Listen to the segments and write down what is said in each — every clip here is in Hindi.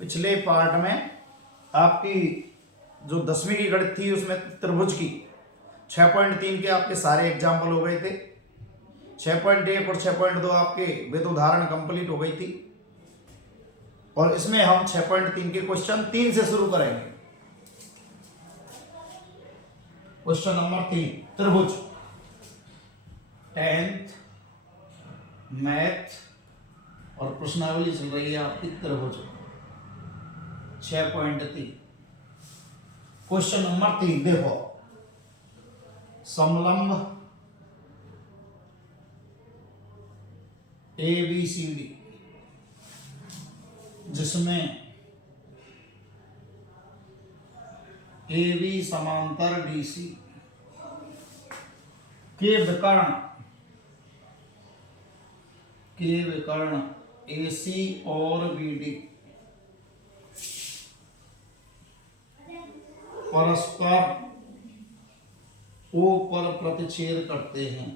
पिछले पार्ट में आपकी जो 10वीं की गणित थी उसमें त्रिभुज की 6.3 के आपके सारे एग्जाम्पल हो गए थे। 6.1 और 6.2 आपके विद उदाहरण कंप्लीट हो गई थी और इसमें हम 6.3 के क्वेश्चन 3 से शुरू करेंगे। क्वेश्चन नंबर 3 त्रिभुज 10th मैथ और प्रश्नावली चल रही है आपकी त्रिभुज 6.3। क्वेश्चन नंबर 3 देखो, समलंब ABCD जिसमें AB समांतर DC के विकर्ण AC और BD परस्पर O पर प्रतिच्छेद करते हैं।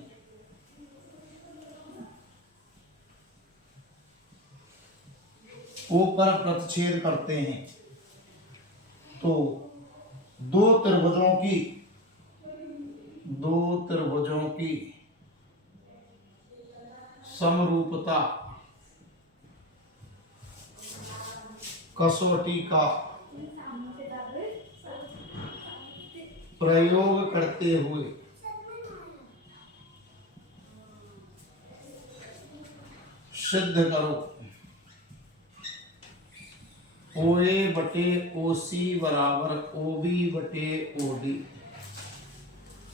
O पर प्रतिच्छेद करते हैं तो दो त्रिभुजों की समरूपता कसौटी का प्रयोग करते हुए सिद्ध करो। OA बटे OC बराबर OB बटे OD,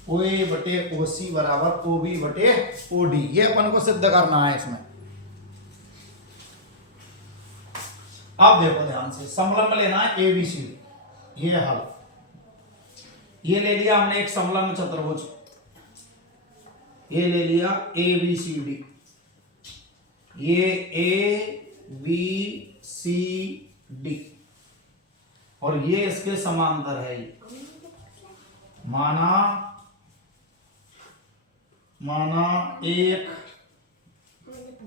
OA बटे OC बराबर OB बटे OD, ये अपन को सिद्ध करना है इसमें। अब देखो ध्यान से, समलंब लेना है ABCD, ये हल, ये ले लिया हमने एक समलंब चतुर्भुज, ये ले लिया ABCD, ये ABCD और ये इसके समांतर है। माना एक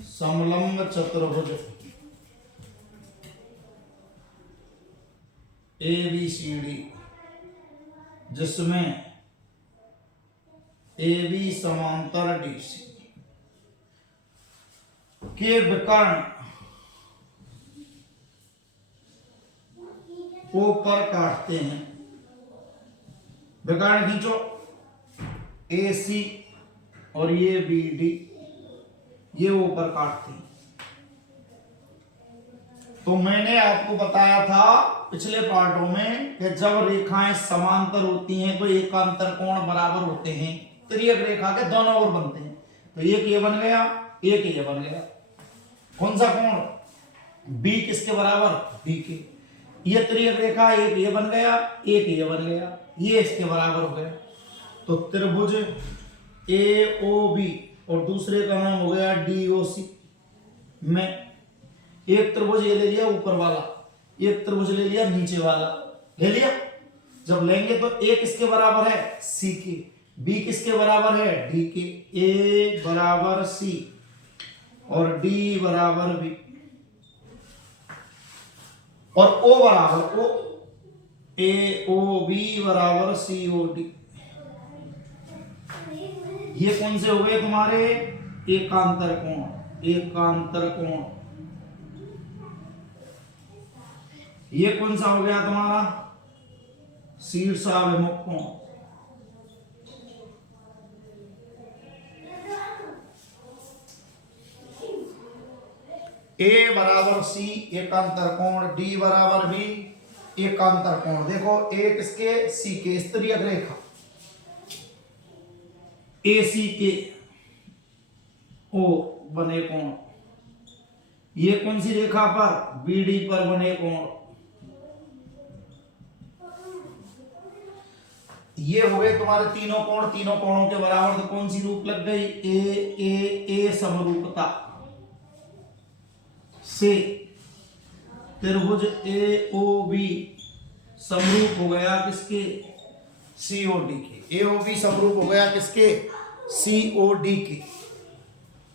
समलंब चतुर्भुज ABCD जिसमें AB समांतर DC के विकर्ण O पर काटते हैं। विकर्ण खींचो, AC और ये BD, ये O पर काटते हैं। तो मैंने आपको बताया था पिछले पार्टों में कि जब रेखाएं समांतर होती हैं तो एकांतर कोण बराबर होते हैं, तिर्यक रेखा के दोनों ओर बनते हैं। तो एक ये बन गया, एक ये बन गया। कौन सा कोण? B किसके बराबर? B के। ये तिर्यक रेखा, एक ये बन गया, एक ये बन गया, ये इसके बराबर हो गया। तो त्रिभुज AOB और दूसरे का नाम हो गया DOC। में एक त्रिभुज ये ले लिया ऊपर वाला, एक त्रिभुज ले लिया नीचे वाला, ले लिया। जब लेंगे तो A किसके बराबर है? C के। B किसके बराबर है? D के। A बराबर C और D बराबर B और O बराबर O, AOB बराबर COD। ये कौन से हो गए तुम्हारे? एकांतर कोण। एकांतर कोण ये कौन सा हो गया तुम्हारा? शीर्षाभिमुख कोण। A बराबर C एकांतर कोण, D बराबर B एकांतर कोण। देखो A किसके? C के। तिर्यक रेखा AC के O बने कोण, ये कौन सी रेखा पर? BD पर बने कोण। ये हो गए तुम्हारे तीनों कोण, तीनों कोणों के बराबर। तो कौन सी रूप लग गई? A समरूपता से त्रिभुज AOB समरूप हो गया किसके? COD के। AOB समरूप हो गया किसके? COD के।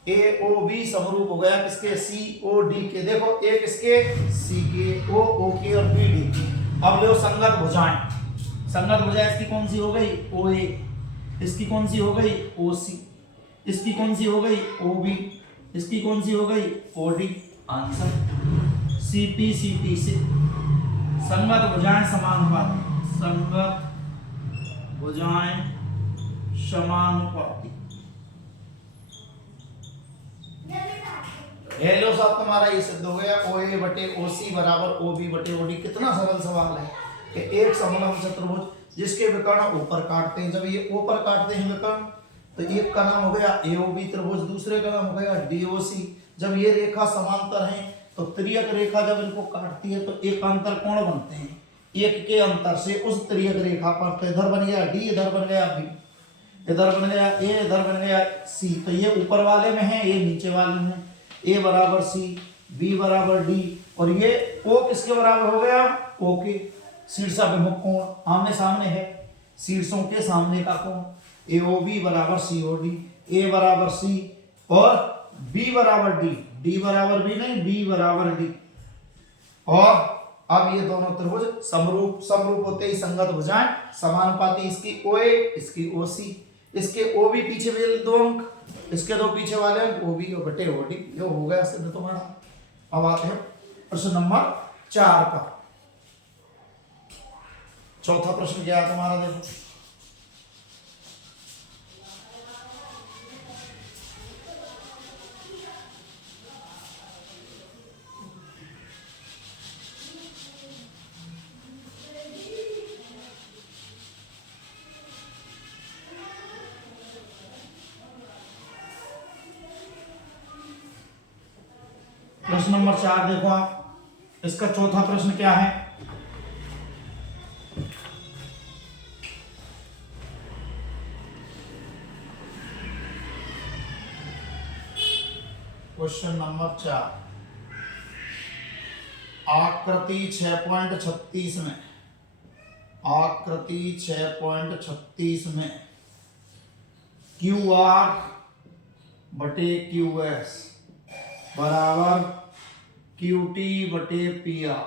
ए ओ बी समरूप हो गया किसके, सी ओ डी के। देखो एक इसके सी के, ओ के और बी डी के। अब लो संगत भुजाएं। संगत भुजाएं इसकी कौन सी हो गई, ओ ए। इसकी कौन सी हो गई, ओ सी। इसकी कौन सी हो गई, ओ बी। इसकी कौन सी हो गई, O D. Answer C P से। संगत भुजाएं समानुपाती, संगत भुजाएं समानुपाती। हेलो साहब तुम्हारा ये सिद्ध हो गया, ओ ए बटे ओ सी बराबर ओ बी बटे ओ डी। कितना सरल सवाल है कि एक समलंब चतुर्भुज जिसके विकर्ण ऊपर काटते हैं, जब ये ऊपर काटते हैं विकर्ण तो एक का नाम हो गया एओबी त्रिभुज, दूसरे का नाम हो गया डीओसी। जब ये रेखा समांतर है तो त्रियक रेखा जब इनको काटती है तो एकांतर कोण बनते हैं। एक के अंतर से उस त्रियक रेखा पर, तो इधर बन गया डी, इधर बन गया बी, इधर बन गया ए, इधर बन गया सी। तो ये ऊपर वाले में है, ये नीचे वाले में। ए बराबर सी, बी बराबर डी, और ये ओ किसके बराबर हो गया, ओ के। शीर्षाभिमुख कोण आमने सामने है, शीर्षों के सामने का कोण। एओबी बराबर सीओडी, ए बराबर सी और बी बराबर डी, डी बराबर बी नहीं, बी बराबर डी। और अब ये दोनों त्रिभुज समरूप, समरूप होते ही संगत भुजाएं समानुपाती। इसकी ओए, इसकी ओसी, इसके ओ भी पीछे वाले दो अंक, इसके दो पीछे वाले अंक ओ बी बटे ओ डी। ये हो गया सिद्ध तुम्हारा। अब आते हैं प्रश्न नंबर 4 पर। चौथा प्रश्न क्या है तुम्हारा, देखो। प्रश्न नंबर 4 देखो आप, इसका चौथा प्रश्न क्या है। क्वेश्चन नंबर 4, आकृति 6.36 में, आकृति 6.36 में क्यू आर बटे क्यू एस बराबर क्यू टी बटे पी आर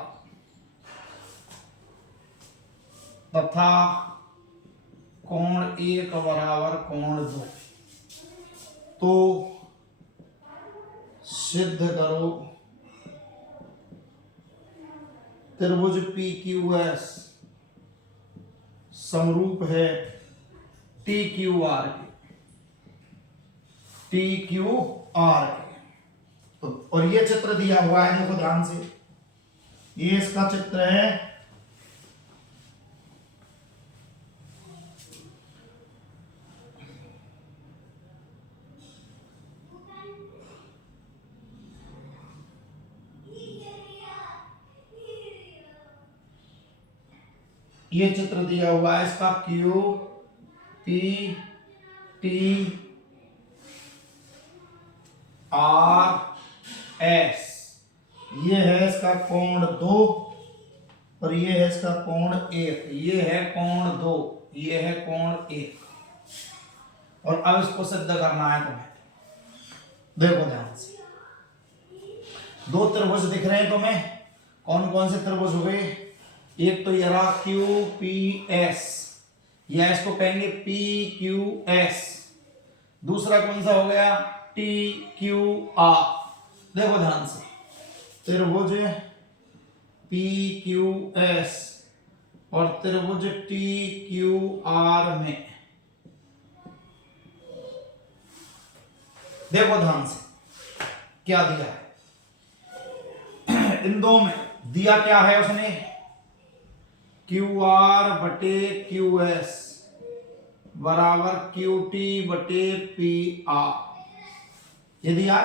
तथा कोण 1 बराबर कोण 2, तो सिद्ध करो त्रिभुज पी क्यू एस समरूप है टी क्यू आर के, टी क्यू आर के। और ये चित्र दिया हुआ है, देखो ध्यान से, ये इसका चित्र है। ये चित्र दिया हुआ है इसका, Q P T R S. ये है इसका कोण 2 और ये है इसका कोण 1। ये है कोण 2, ये है कोण 1। और अब इसको सिद्ध करना है तुम्हें। देखो ध्यान से, दो त्रिभुज दिख रहे हैं तुम्हें। कौन कौन से त्रिभुज हो गए, एक तो ये रहा क्यू पी एस, या इसको कहेंगे पी क्यू एस। दूसरा कौन सा हो गया, टी क्यू आर। देखो ध्यान से, त्रिभुज पी क्यू एस और त्रिभुज टी क्यू आर में, देखो ध्यान से क्या दिया है। इन दो में दिया क्या है उसने, क्यू आर बटे क्यू एस बराबर क्यू टी बटे पी आर। ये दिया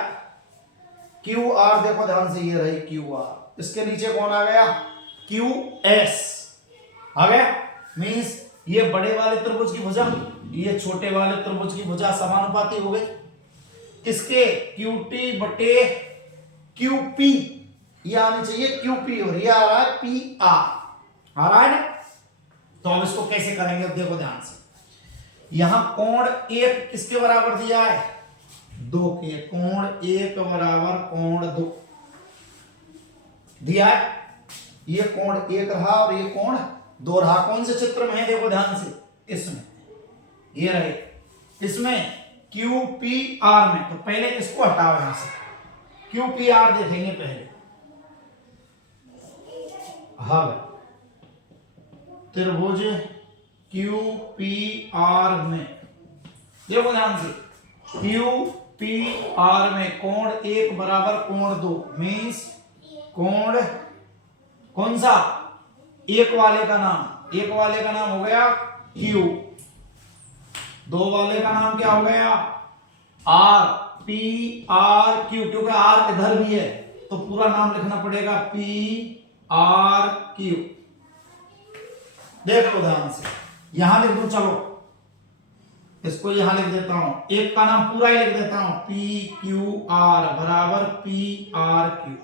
क्यू आर, देखो ध्यान से, ये रही क्यू आर। इसके नीचे कौन आ गया, क्यू एस आ गया। मींस ये बड़े वाले त्रिभुज की भुजा, ये छोटे वाले त्रिभुज की भुजा समानुपाती हो गई। किसके, क्यू टी बटे क्यू पी। ये आनी चाहिए क्यू पी और ये आ रहा है पी आर, आ रहा है ना। तो अब इसको कैसे करेंगे, देखो ध्यान से। यहां कोण 1 किसके बराबर दिया है, दो के, कोण एक बराबर कोण दो दिया है। ये कोण एक रहा और ये कोण दो रहा। कौन से चित्र में है देखो ध्यान से, इसमें ये रहे, इसमें क्यू पी आर में। तो पहले इसको हटाओ यहां से, क्यू पी आर देखेंगे पहले। हाँ त्रिभुज क्यू पी आर में देखो ध्यान से, क्यू पी आर में कोण एक बराबर कोण दो मीन्स कोण कौन सा, एक वाले का नाम, एक वाले का नाम हो गया क्यू, दो वाले का नाम क्या हो गया आर, पी आर क्यू, क्योंकि आर इधर भी है तो पूरा नाम लिखना पड़ेगा पी आर क्यू। देख लो ध्यान से, यहां लिख दो, चलो इसको यहां लिख देता हूं, एक का नाम पूरा ही लिख देता हूं, पी क्यू आर बराबर पी आर क्यू,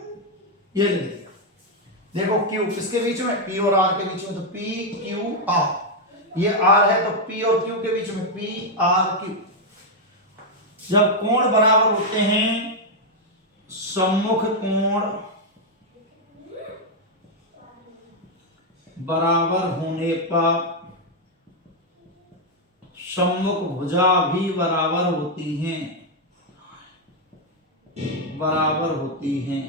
ये लिख दिया। देखो क्यू किसके बीच में, पी और आर के बीच में, तो पी क्यू आर, ये आर है तो पी और क्यू के बीच में पी आर क्यू। जब कोण बराबर होते हैं, सम्मुख कोण बराबर होने पर सम्मुख भुजा भी बराबर होती हैं, बराबर होती हैं।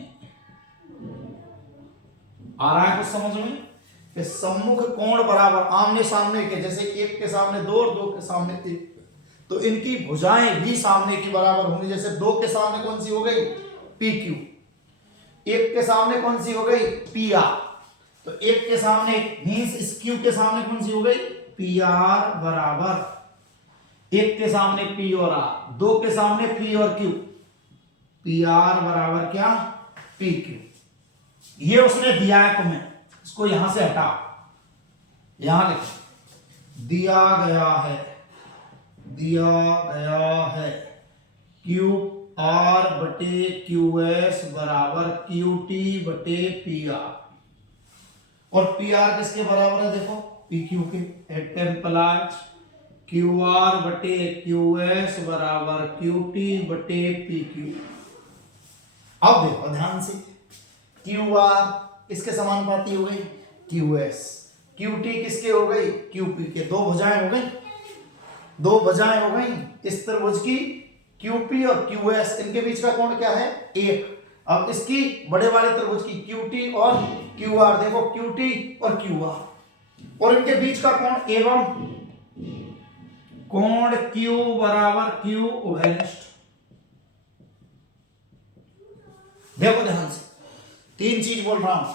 आ रहा है कुछ समझ में कि सम्मुख कोण बराबर आमने सामने के, जैसे एक के सामने दो और दो के सामने एक, तो इनकी भुजाएं भी सामने की बराबर होंगी। जैसे दो के सामने कौन सी हो गई पी क्यू, एक के सामने कौन सी हो गई पी आर, तो एक के सामने मींस इस क्यू के सामने कौन सी हो गई पी आर बराबर एक के सामने पी और आर, दो के सामने पी और क्यू, पी आर बराबर क्या पी क्यू। ये उसने दिया है तुम्हें, इसको यहां से हटा, यहां लिख दिया गया है, दिया गया है क्यू आर बटे क्यू एस बराबर क्यू टी बटे पी आर, और पी आर किसके बराबर है देखो पी क्यू के, एट एम्प्लाइज क्यू आर बटे क्यू एस बराबर क्यू टी बटे पी क्यू। अब देखो ध्यान से, क्यू आर किसके समानुपाती हो गई क्यू एस, क्यू टी किसके हो गई क्यू पी के, दो भुजाएं हो गई, दो भुजाएं हो गई इस त्रिभुज की क्यू पी और क्यू एस, इनके बीच का कोण क्या है एक। अब इसकी बड़े वाले त्रिभुज की क्यू टी और क्यू आर, देखो क्यू टी और क्यू आर, और इनके बीच का कोण एवं कोण क्यू बराबर क्यू उभयनिष्ठ। देखो ध्यान से, तीन चीज बोल रहा हूं,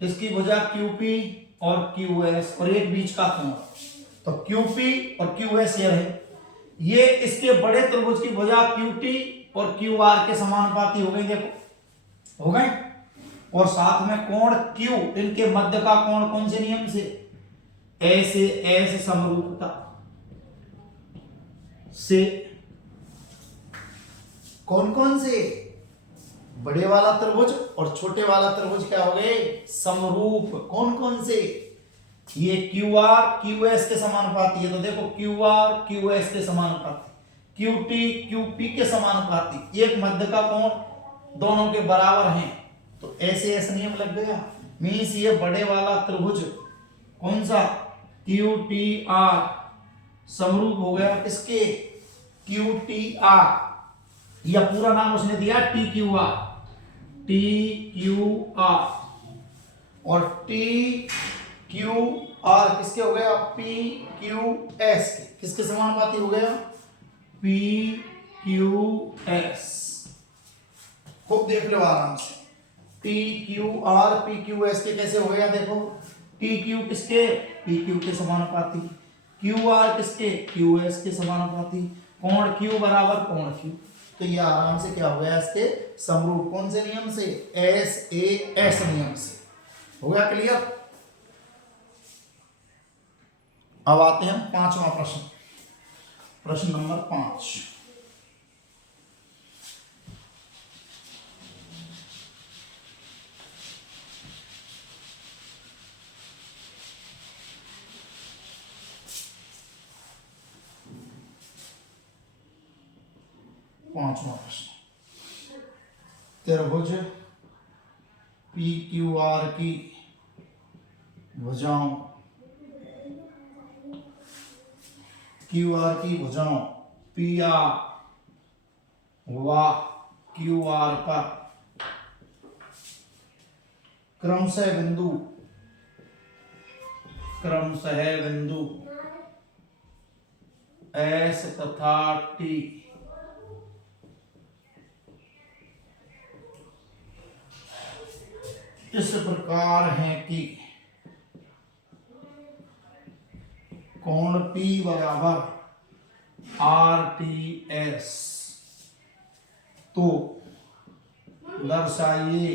इसकी भुजा QP और QS और एक बीच का कोण, तो QP और QS ये रहे, ये इसके बड़े त्रिभुज की भुजा QT और QR के समानुपाती हो गई, देखो हो गए, और साथ में कोण Q, इनके मध्य का कोण कौन से नियम से, ऐसे ऐसे समरूपता से, कौन कौन से, बड़े वाला त्रिभुज और छोटे वाला त्रिभुज क्या हो गए समरूप, कौन कौन से, ये QR QS के समानुपाती है, तो देखो QR QS के समानुपाती, QT QP के समानुपाती, एक मध्य का कोण दोनों के बराबर हैं, तो ऐसे ऐसे नियम लग गया। मीन्स ये बड़े वाला त्रिभुज कौन सा QTR समरूप हो गया किसके QTR, या पूरा नाम उसने दिया TQR, TQR, और TQR किसके हो गया PQS के, किसके समानुपाती हो गया PQS। खूब देख लो आराम से, TQR PQS के कैसे हो गया, देखो TQ किसके PQ के समानुपाती, QR किसके QS के समानुपाती, कोण Q बराबर कोण Q, तो ये आराम से क्या हो गया इसके समरूप, कौन से नियम से SAS नियम से। हो गया क्लियर। अब आते हैं पांचवा प्रश्न, प्रश्न नंबर 5। 5वां प्रश्न, त्रिभुज पी क्यू आर की भुजाओं क्यू आर की भुजाओं पी आर व क्यू आर पर क्रमशः बिंदु एस तथा टी इस प्रकार है कि कोण P बराबर आर टी एस, तो दर्शाइए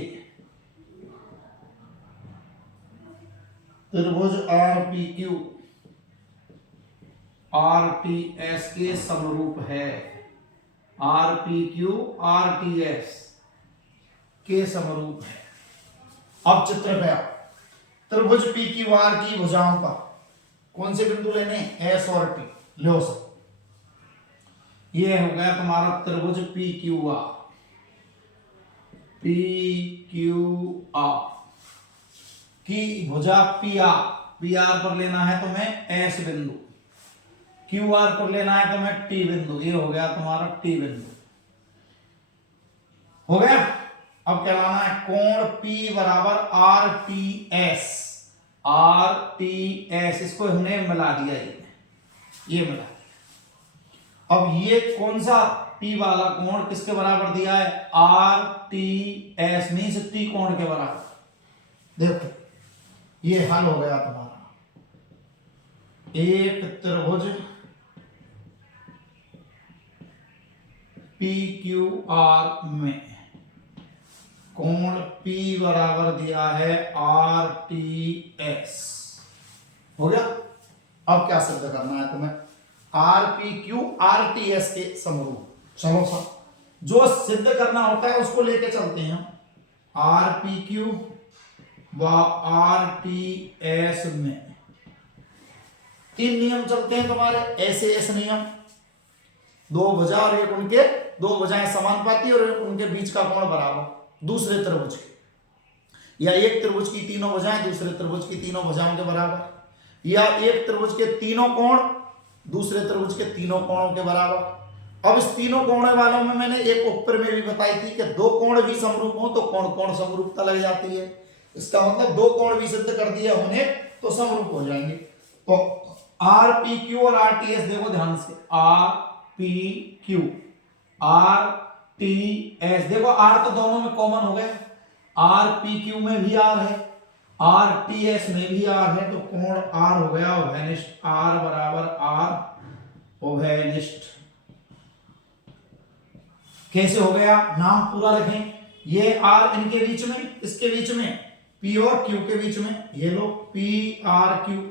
त्रिभुज R P Q R T S के समरूप है। R P Q R T S के समरूप है। अब चित्र पे आओ, त्रिभुज पी क्यू आर की भुजाओं पर कौन से बिंदु लेने, एस और टी लो सब। ये हो गया तुम्हारा त्रिभुज पी क्यू आर की भुजा पी आर पर लेना है तुम्हें एस बिंदु, क्यू आर पर लेना है तुम्हें टी बिंदु। ये हो गया तुम्हारा टी बिंदु, हो गया। अब क्या लाना है, कोण P बराबर आर टी एस, इसको हमने मिला दिया, ये मिला। अब ये कौन सा P वाला कोण किसके बराबर दिया है, आर टी एस नहीं से टी कोण के बराबर। देखो ये हल हो गया तुम्हारा। एक त्रिभुज पी क्यू आर में कोण P बराबर दिया है आर टी एस, हो गया। अब क्या सिद्ध करना है तुम्हें, R P Q R T S के समरूप। चलो सर, जो सिद्ध करना होता है उसको लेके चलते हैं। आर पी क्यू व आर टी एस में 3 नियम चलते हैं तुम्हारे, ऐसे एस नियम। दो भुजा और एक उनके दो भुजाएं समानुपाती और उनके बीच का कोण बराबर दूसरे त्रिभुज के, या एक त्रिभुज की तीनों भुजाएं दूसरे त्रिभुज की तीनों भुजाओं के बराबर, या एक त्रिभुज के तीनों कोण दूसरे त्रिभुज के तीनों कोणों के बराबर। अब इस तीनों कोण वालों में मैंने एक ऊपर में भी बताई थी कि दो कोण भी समरूप हो तो कोण कोण समरूपता लग जाती है। इसका मतलब दो कोण भी सिद्ध कर दिया होने तो समरूप हो जाएंगे। तो आर पी क्यू और आर टी एस, देखो ध्यान से, R P Q R T S, देखो आर तो दोनों में कॉमन हो गए, आर पी क्यू में भी आर है, आर टी एस में भी आर है, तो कोण आर हो गया उभयनिष्ठ, आर बराबर आर उभयनिष्ठ। कैसे हो गया, नाम पूरा रखें, ये आर इनके बीच में, इसके बीच में, पी और क्यू के बीच में, ये लो पी आर क्यू,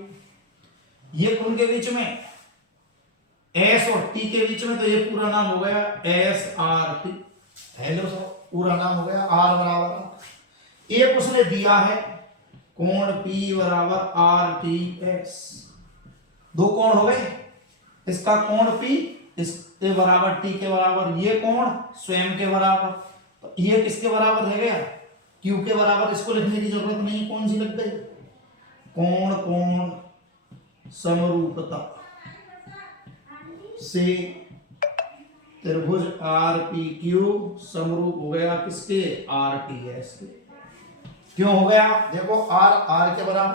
ये उनके बीच में एस और टी के बीच में, तो ये पूरा नाम हो गया S R T. Hello sir, पूरा नाम हो गया आर बराबर आर। एक उसने दिया है कोण P बराबर आर टी एस, दो कोण हो गए, इसका कोण P इसके बराबर T के बराबर, ये कोण स्वयं के बराबर, तो ये किसके बराबर है गया, Q के बराबर। इसको लिखने की जरूरत नहीं, कौन सी लग गई, कोण कोण समरूपता से त्रिभुज आर पी क्यू समरूप हो गया किसके, आर टी एस के। क्यों हो गया, देखो आर आर के बराबर,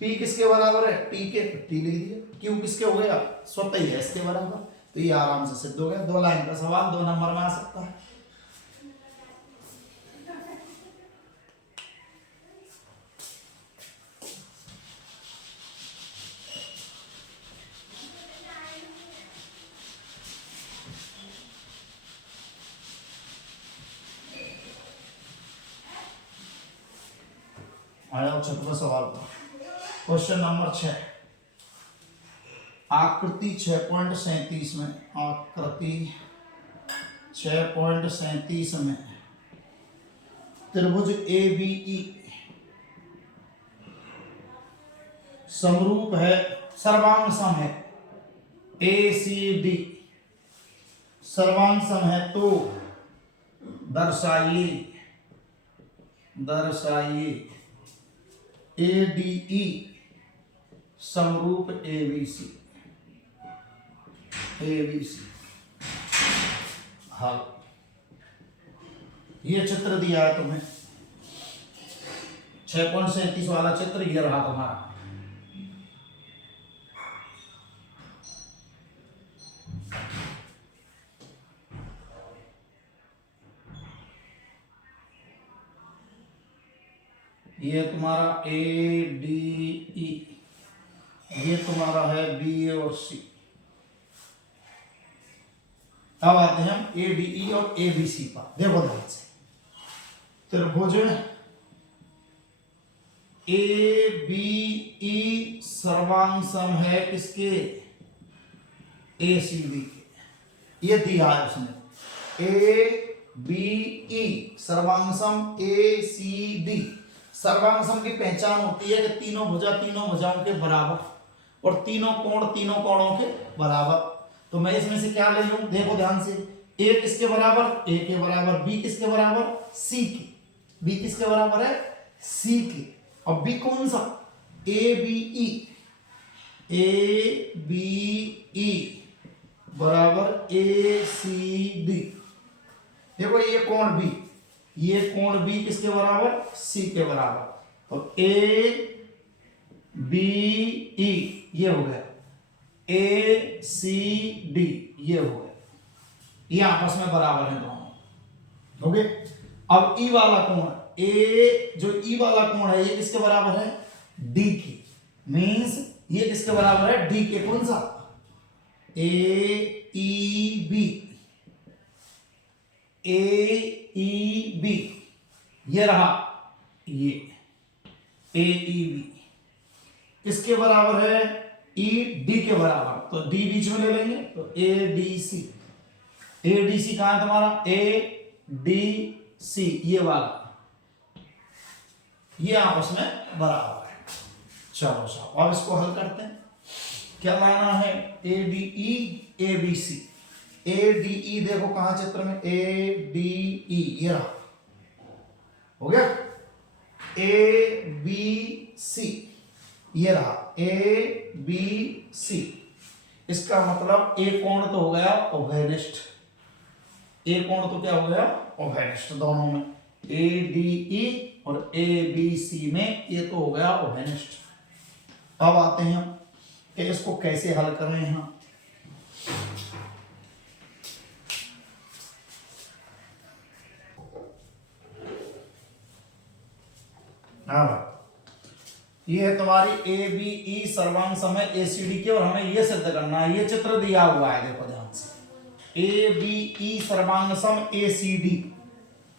पी किसके बराबर है, टी के, टी लिख दिया, क्यू किसके हो गया, स्वतः ही एस के बराबर। तो ये आराम से सिद्ध हो गया। 2 लाइन का सवाल 2 नंबर में आ सकता है। आया 6वां सवाल था, क्वेश्चन नंबर 6, आकृति 6.37 में, आकृति 6.37 में त्रिभुज ए बी ई समरूप है, सर्वांग सम है, ए सी डी सर्वांग सम है तो दर्शाइए ADE समरूप ABC। हाँ, ये चित्र दिया है तुम्हें 6.37 वाला चित्र ये रहा तुम्हारा। ये तुम्हारा ADE, ये तुम्हारा है BA और C। अब आते हैं हम ADE और ABC पर। देखो ध्यान से, त्रिभुज ABE सर्वांग सम है किसके? ACD के। ये दिया है उसने ABE सर्वांग सम ACD। सर्वांग सम की पहचान होती है कि तीनों भुजा तीनों भुजाओं के बराबर और तीनों कोण तीनों कोणों के बराबर। तो मैं इसमें से क्या ले लूं? देखो ध्यान से, A किसके बराबर? A के बराबर। B किसके बराबर? C के। B किसके बराबर है? C के। और B कौन सा? ABE बराबर ACD। देखो ये कोण B, ये कोण B किसके बराबर? C के बराबर। तो ABE ये हो गया, ACD ये हो गया, ये आपस में बराबर है दोनों। ओके, अब E वाला कोण, जो E वाला कोण है ये किसके बराबर है? D के। मीन्स ये किसके बराबर है? D के। कौन सा? AEB ये रहा, ये AEB किसके बराबर है? ED के बराबर। तो D बीच में ले लेंगे तो ADC कहां है तुम्हारा? ADC ये वाला, ये आपस में बराबर है। चलो साहब, अब इसको हल करते हैं। क्या लाना है? ADE ABC। ADE देखो कहां चित्र में? ADE ये रहा, हो गया। ABC ये रहा, ABC। इसका मतलब A कोण तो हो गया ओभेनिष्ठ। A कोण तो क्या हो गया? ओभेनिष्ठ दोनों में। ADE और ABC में ये तो हो गया ओभेनिष्ठ। अब आते हैं हम कि इसको कैसे हल करें। यहाँ ये है तुम्हारी ABE सर्वांग सम है ACD के, और हमें ये सिद्ध करना है। ये चित्र दिया हुआ है, देखो ध्यान से, ABE सर्वांग सम ACD।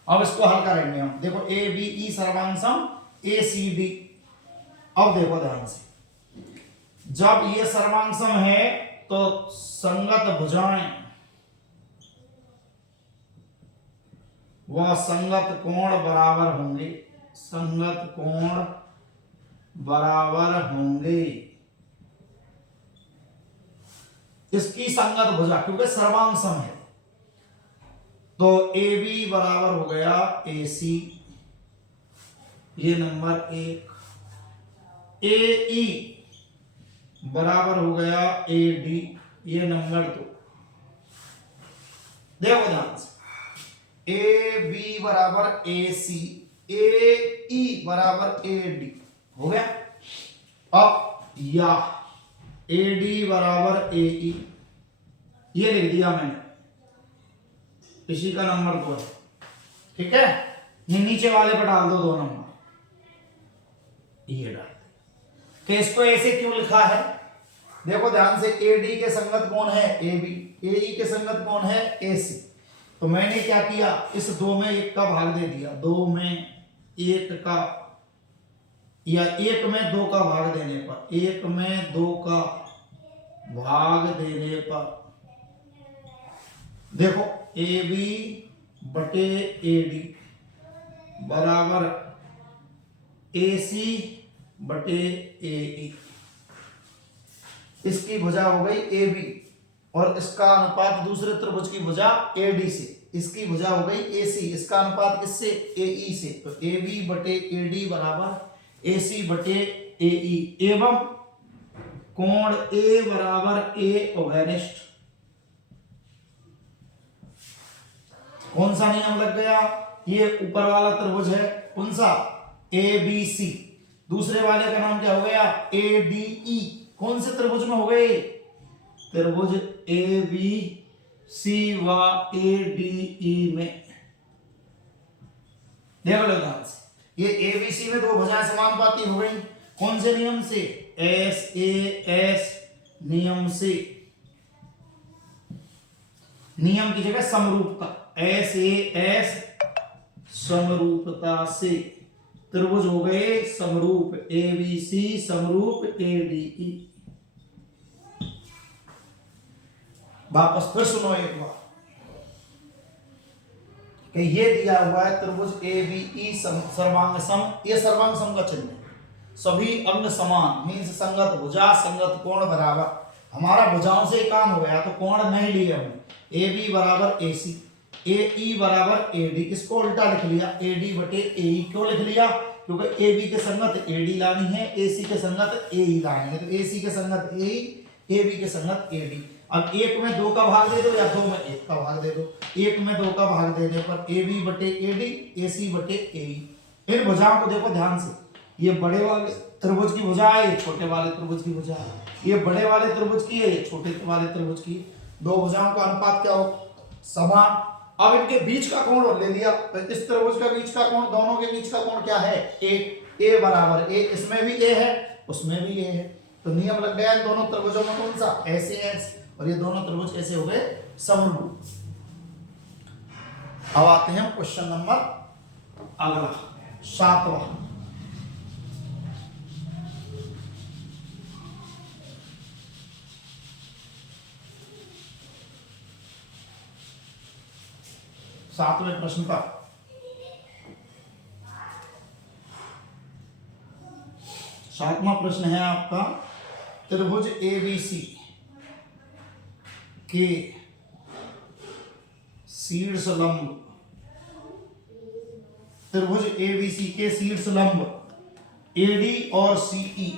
अब इसको हल करेंगे हम। देखो ABE सर्वांग सम ACD। अब देखो ध्यान से, जब ये सर्वांग सम है तो संगत भुजाएं व संगत कोण बराबर होंगे। संगत कोण बराबर होंगे। इसकी संगत भुजा, क्योंकि सर्वांग सम है, तो AB बराबर हो गया AC, ये नंबर 1। AE बराबर हो गया AD, ये नंबर 2। देखो ध्यान से, AB बराबर AC, AE बराबर AD हो गया। अब या AD बराबर AE ये लिख दिया मैंने, इसी का नंबर 2 है। ठीक है, ये नीचे वाले पर डाल दो 2 नंबर, ये डाल। तो इसको ऐसे क्यों लिखा है? देखो ध्यान से, AD के संगत कौन है? AB। AE के संगत कौन है? AC। तो मैंने क्या किया, इस 2 में 1 का भाग दे दिया। 2 में 1 का, या 1 में 2 का भाग देने पर, 1 में 2 का भाग देने पर देखो AB बटे AD बराबर AC बटे AE। इसकी भुजा हो गई AB, और इसका अनुपात दूसरे त्रिभुज की भुजा AD से, इसकी भुजा हो गई AC, इसका अनुपात किससे, AE से, तो AB बटे AD बराबर AC बटे AE एवं कोण A बराबर A ओवेनिस्ट। कौन सा नियम लग गया, ये ऊपर वाला त्रिभुज है कौन सा, ABC, दूसरे वाले का नाम क्या हो गया, ADE। कौन से त्रिभुज में हो गए, त्रिभुज ABC व ADE में। देखो लो ध्यान से, ये ABC में दो भुजाएं समानुपाती हो गई, कौन से नियम से, SAS नियम से, नियम की जगह समरूपता, SAS समरूपता से त्रिभुज हो गए समरूप, ABC समरूप ADE। वापस फिर सुनो एक बार कि ये दिया हुआ है त्रिभुज ABE सर्वांग सम, ये सर्वांग सम का चिन्ह है, सभी अंग समान मीन्स संगत भुजा संगत कोण बराबर। हमारा भुजाओं से काम हो गया तो कोण नहीं लिए हमने, AB बराबर AC, AE बराबर AD, इसको उल्टा लिख लिया AD बटे AE। क्यों लिख लिया, क्योंकि AB के संगत AD लानी है, AC के संगत AE लानी है, तो AC के संगत AE, AB के संगत AD। अब एक में दो का भाग दे दो या दो में एक का भाग दे दो, एक में दो का भाग देने पर AB बटे AD, AC बटे AE। इन भुजाओं को देखो ध्यान से, ये बड़े वाले त्रिभुज की भुजा है, ये छोटे वाले त्रिभुज की भुजा है, ये बड़े वाले त्रिभुज की है, ये छोटे वाले त्रिभुज की। दो भुजाओं का अनुपात क्या हो, समान। अब इनके बीच का कोण ले लिया, तो इस त्रिभुज का बीच का कोण, दोनों के बीच का कोण क्या है, A बराबर A, इसमें भी A है उसमें भी A है, तो नियम लग गया इन दोनों त्रिभुजों में कौन सा, SAS, और ये दोनों त्रिभुज ऐसे हो गए समरूप। अब आते हैं क्वेश्चन नंबर अगला 7वां। सातवें प्रश्न का सातवां प्रश्न है आपका, त्रिभुज ABC के शीर्ष लंब, त्रिभुज ABC के शीर्ष लंब AD और CE,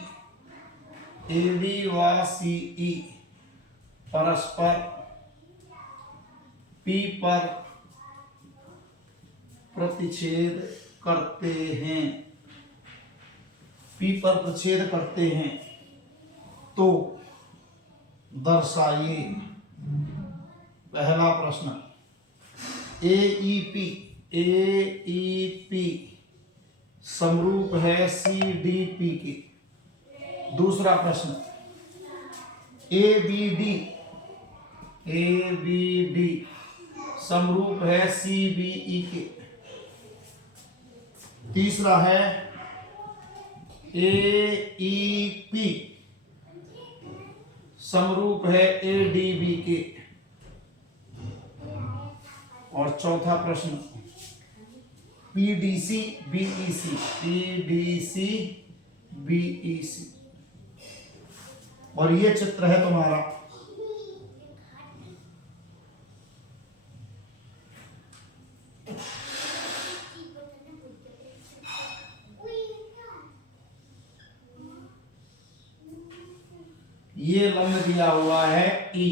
AD व CE परस्पर P पर प्रतिच्छेद करते हैं, P पर प्रतिच्छेद करते हैं, तो दर्शाइए। पहला प्रश्न, AEP समरूप है CDP के। दूसरा प्रश्न, ABD समरूप है CBE के। तीसरा है AEP समरूप है ADB के। और चौथा प्रश्न, PDC BEC, और ये चित्र है तुम्हारा। ये लंब दिया हुआ है E,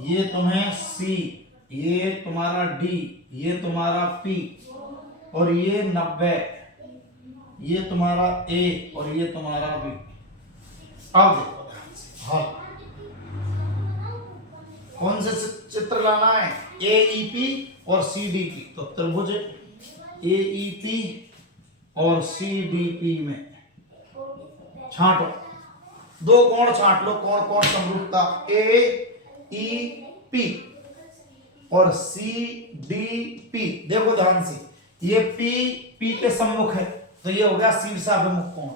ये तुम्हें C, ये तुम्हारा D, ये तुम्हारा P, और ये 90, ये तुम्हारा A और ये तुम्हारा B। अब देखो हाँ, कौन से चित्र लाना है, AEP और CDP। तो त्रिभुज AEP और CDP में छांटो, दो कोण छांट लो, कौन कौन समरूपता, AEP और CDP। देखो ध्यान से, ये P के सम्मुख है, तो ये हो गया शीर्षाभिमुख कोण।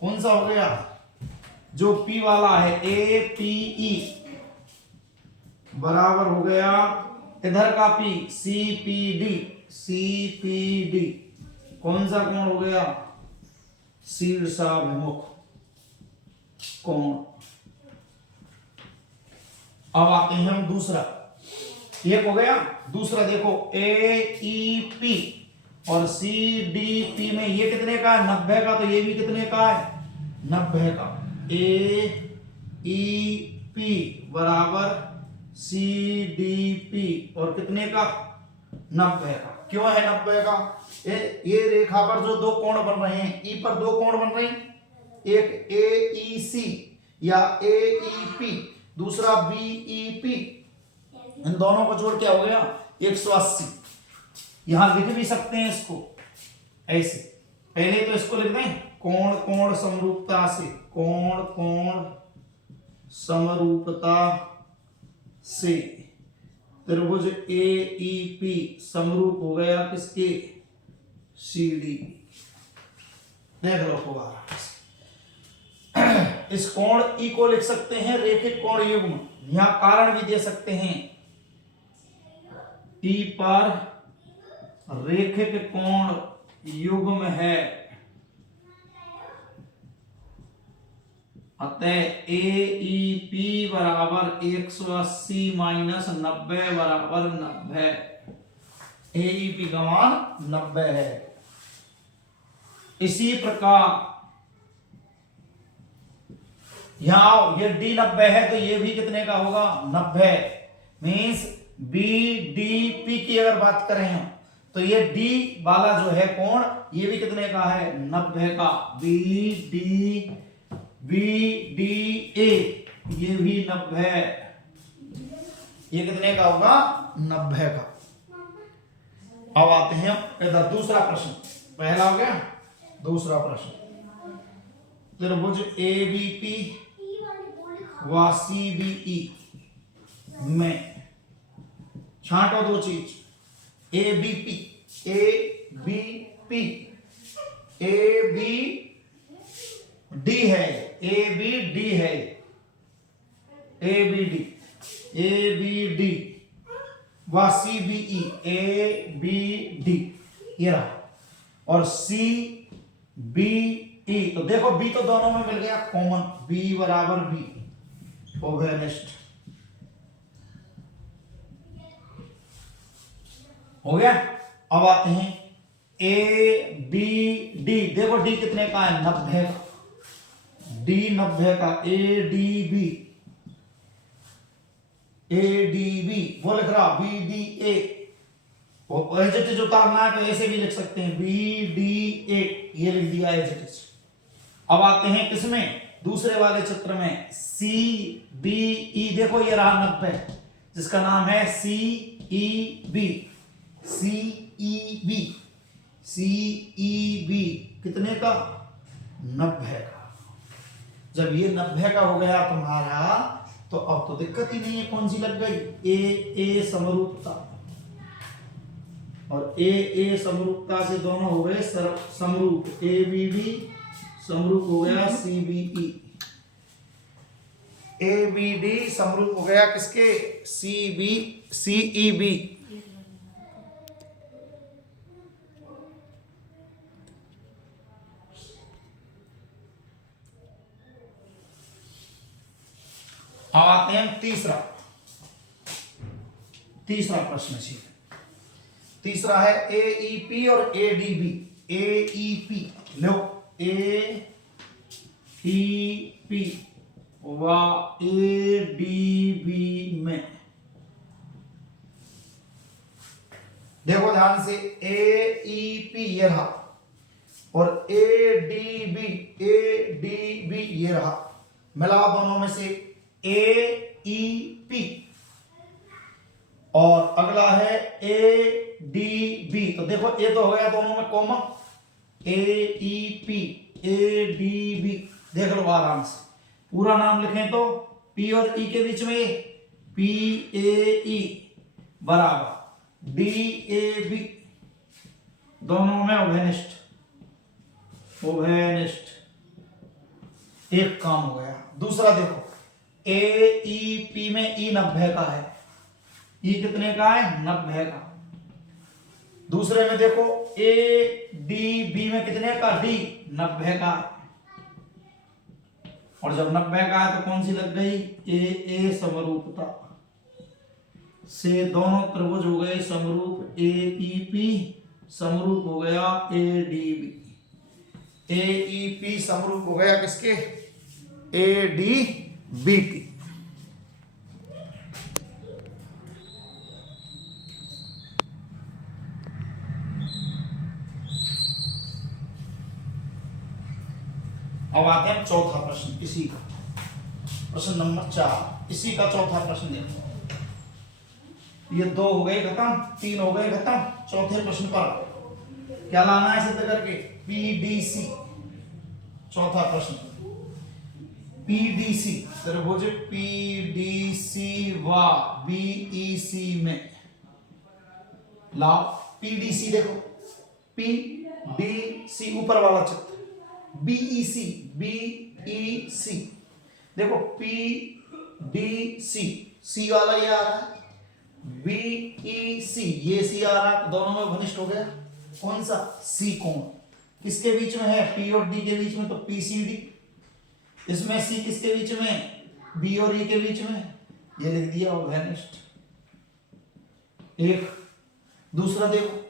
कौन सा हो गया, जो P वाला है APE बराबर हो गया इधर का P CPD। कौन सा कोण हो गया, शीर्षाभिमुख कोण। अब आते हैं हम दूसरा, एक हो गया। दूसरा देखो ए ई पी और सी डी पी में ये कितने का है 90 का, तो ये भी कितने का है 90 का। ए ई पी बराबर सी डी पी और कितने का 90 का। क्यों है 90 का? ये रेखा पर जो दो कोण बन रहे हैं, ई पर दो कोण बन रहे हैं, एक ए ई सी या ए ई पी, दूसरा बी ई पी, इन दोनों को जोड़ क्या हो गया 180। यहां लिख भी सकते हैं इसको ऐसे, पहले तो इसको लिख दें कोण कोण समरूपता से, कोण कोण समरूपता से त्रिभुज ए ई पी समरूप हो गया किसके सी डी। देख लो होगा इस कोण ई को लिख सकते हैं रेखिक कोण युग्म, यहां कारण भी दे सकते हैं, ई पर रेखिक कोण युग्म है, अतः ए ई पी बराबर 180 माइनस 90 बराबर 90। ए ई पी का मान 90 है। इसी प्रकार यहां ये डी 90 है तो ये भी कितने का होगा 90। मीन्स बी डी पी की अगर बात करें हम तो ये डी वाला जो है कोण ये भी कितने का है 90 का। बी डी ए ये भी 90, ये कितने का होगा 90 का। अब आते हैं इधर दूसरा प्रश्न, पहला हो गया, दूसरा प्रश्न त्रिभुज ए बी पी व सी बी ई में छांटो दो चीज, A B P A B D है, ए बी डी है, ए बी डी व C B E A B D ये रहा, और सी बी ई तो देखो बी तो दोनों में मिल गया कॉमन, बी बराबर बी ओवेनिस्ट हो गया। अब आते हैं ए बी डी, देखो डी कितने का है 90 का, डी 90 का, ए डी बी वो लिख रहा बी डी ए, एज उतारना है तो ऐसे भी लिख सकते हैं बी डी ए, ये लिख दिया एज। अब आते हैं किसमें दूसरे वाले चित्र में सी बी ई, देखो ये रहा 90 जिसका नाम है सी ई बी, सी ई बी कितने का 90 का। जब ये 90 का हो गया तुम्हारा तो अब तो दिक्कत ही नहीं है, कौन सी लग गई ए समरूपता, और ए समरूपता से दोनों हो गए समरूप, ए बी डी समरूप हो गया C B E, A B D समरूप हो गया किसके सी ई बी। अब आते हैं तीसरा प्रश्न जी। तीसरा है ए ई पी और A D B, A E P लो, ए ई पी व ए डी बी में देखो ध्यान से ए ई पी ये रहा और ए डी बी ये रहा, मिला दोनों में से ए ई पी, और अगला है ए डी बी, तो देखो ए तो हो गया दोनों में common, A E P A D B, देख लो आराम से पूरा नाम लिखें तो पी और ई के बीच में ए, पी ए ई बराबर डी ए बी, दोनों में ओवेनिस्ट, एक काम हो गया। दूसरा देखो ए ई पी में ई 90 का है, ई कितने का है 90 का। दूसरे में देखो ए डी बी में कितने का डी 90 का है, और जब 90 का है तो कौन सी लग गई ए समरूपता, से दोनों त्रिभुज हो गए समरूप, ए ई पी समरूप हो गया A D B, A E P समरूप हो गया किसके, ए डी बी की। अब आते हैं चौथा प्रश्न, इसी का प्रश्न नंबर 4, इसी का चौथा प्रश्न देखो। ये 2 हो गए खत्म, 3 हो गए खत्म, चौथे प्रश्न पर क्या लाना है सिद्ध करके, पीडीसी। चौथा प्रश्न, पीडीसी त्रिभुज पीडीसी व बीईसी में लाओ। पीडीसी देखो, पीडीसी ऊपर वाला चित्र, बीईसी बीईसी देखो, पीडीसी सी वाला ये आ रहा है, बीईसी ये सी आ रहा है, दोनों में घनिष्ठ हो गया। कौन सा, सी कोण किसके बीच में है, पी और डी के बीच में, तो पीसीडी। इसमें सी किसके बीच में, बी और ई के बीच में, ये लिख दिया और घनिष्ठ। एक दूसरा देखो,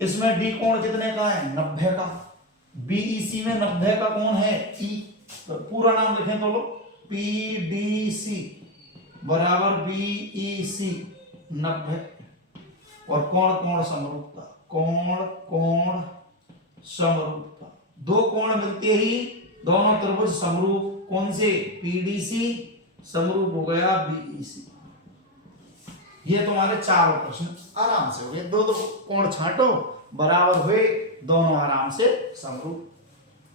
इसमें डी कोण कितने का है, 90 का, बीईसी में 90 का कोण है ई, तो पूरा नाम लिखें तो लो, पीडीसी बराबर बीईसी 90, और कोण कोण समरूपता, कोण कोण समरूपता, दो कोण मिलते ही दोनों त्रिभुज समरूप, कौन से, पीडीसी समरूप हो गया बीईसी। ये तुम्हारे चारों प्रश्न आराम से हो गए, दो दो कोण छांटो बराबर हुए, दोनों आराम से समरूप।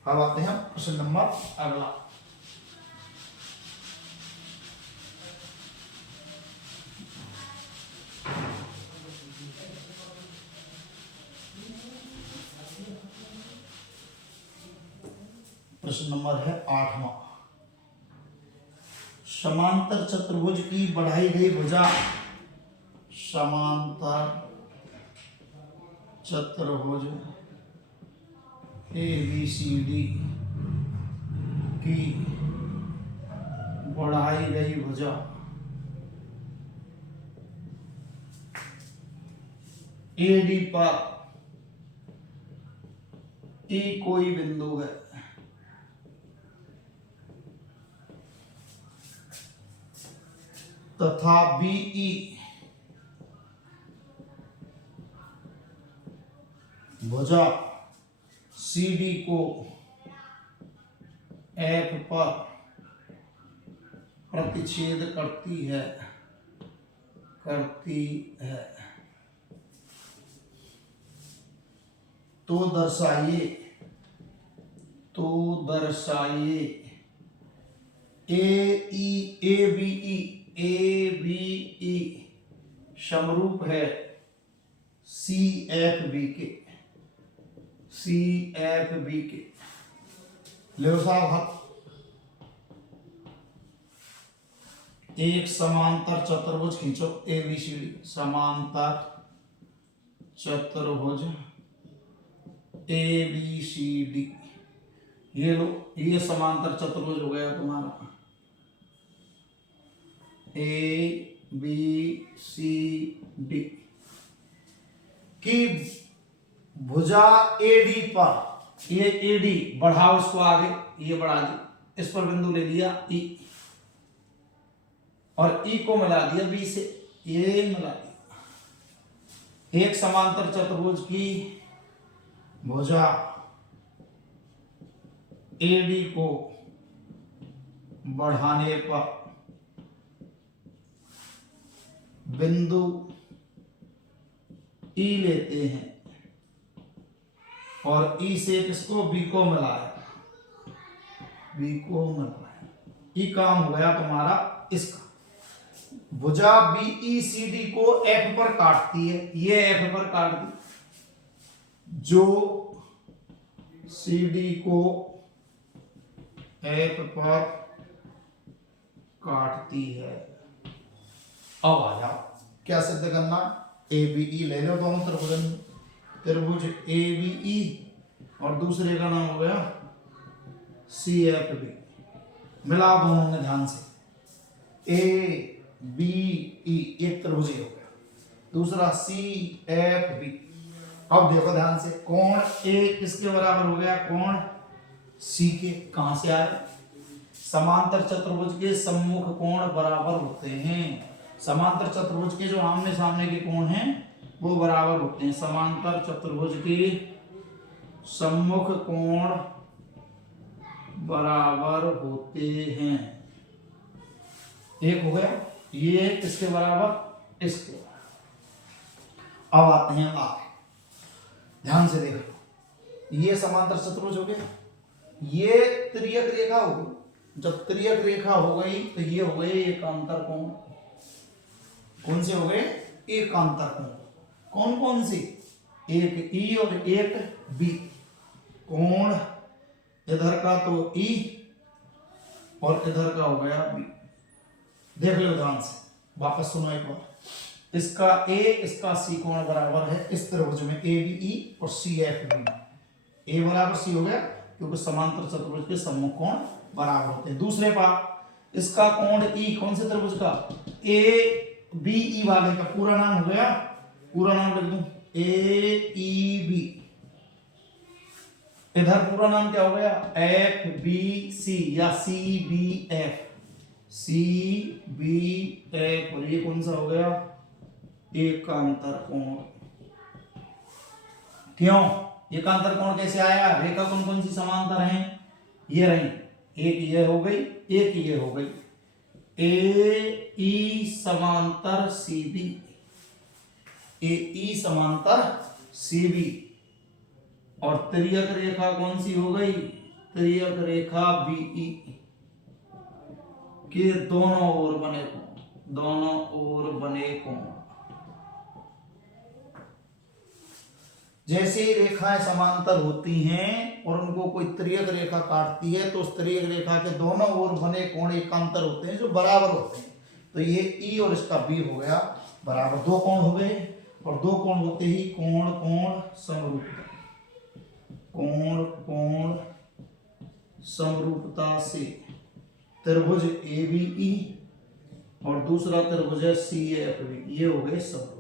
अब आते हैं प्रश्न नंबर अगला। प्रश्न नंबर है 8वां। समांतर चतुर्भुज की बढ़ाई गई भुजा, समांतर चतुर्भुज ABCD की बढ़ाई गई भुजा AD पर E कोई बिंदु है तथा BE भुजा CD को F पर प्रतिच्छेद करती है तो दर्शाइए ABE समरूप है CFB के। ले साहब हाथ, एक समांतर चतुर्भुज खींचो ABCD, समांतर चतुर्भुज ABCD, ये लो, ये समांतर चतुर्भुज हो गया तुम्हारा ABCD की भुजा AD पर, ये AD बढ़ाओ इसको आगे, ये बढ़ा दी, इस पर बिंदु ले लिया E और E को मिला दिया B से, ये मिला दिया। एक समांतर चतुर्भुज की भुजा AD को बढ़ाने पर बिंदु E लेते हैं और E से किसको, B को मिलाया, E काम हो गया तुम्हारा इसका। भुजा BECD को F पर काटती है, ये F पर काट दी, जो CD को F पर काटती है। अब आ जाओ, क्या सिद्ध करना, ABE ले लो दोनों त्रिभुज ABE और दूसरे का नाम हो गया CFB, मिला दोनों में ध्यान से, बी ई, एक त्रिभुज हो गया। दूसरा सी एफ बी। अब देखो ध्यान से, कोण ए किसके बराबर हो गया? कोण सी के। कहां से आया? समांतर चतुर्भुज के सम्मुख कोण बराबर होते हैं। समांतर चतुर्भुज के जो आमने सामने के कोण हैं वो बराबर होते हैं। समांतर चतुर्भुज के सम्मुख कोण बराबर होते हैं। एक हो गया, ये किसके बराबर? इसके। अब आते हैं आगे, ध्यान से देखो, ये समांतर चतुर्भुज हो गया, ये तिर्यक रेखा हो गई। जब तिर्यक रेखा हो गई तो ये हो गए एकांतर कोण। कौन से हो गए? एकांतर कोण। कौन कौन से? एक ई और एक बी। कोण इधर का तो ई और इधर का हो गया बी। देख लो ध्यान से, वापस सुनो एक बार। इसका ए इसका सी कोण बराबर है इस त्रिभुज में, ए बी ई और सी एफ बी। ए बराबर सी हो गया क्योंकि समांतर चतुर्भुज के सम्मुख कोण बराबर होते हैं। दूसरे पार इसका कोण ई, कौन से त्रिभुज का? ए बी ई वाले का पूरा नाम हो गया, पूरा नाम लिख दूं, ए ई बी। इधर पूरा नाम क्या हो गया? एफ बी सी या C B F. C B F. और ये कौन सा हो गया? एकांतर कोण। क्यों एकांतर कोण कैसे आया? रेखा कौन कौन सी समांतर हैं? ये रही, एक ये हो गई, एक ये हो गई। ए ई समांतर सी बी, ए ई समांतर सी बी। और तिर्यक रेखा कौन सी हो गई? तिर्यक रेखा बीई के दोनों ओर बने कोण, दोनों ओर बने कोण। जैसे ही रेखाएं समांतर होती हैं और उनको कोई तिर्यक रेखा काटती है तो उस तिर्यक रेखा के दोनों ओर बने कोण एकांतर होते हैं, जो बराबर होते हैं। तो ये ई और इसका बी हो गया बराबर, दो कोण हो गए। और दो कोण होते ही कोण कोण समरूपता, कोण कोण समरूपता से त्रिभुज ए बी ई और दूसरा त्रिभुज है सी एफ बी, ये हो गए समरूप।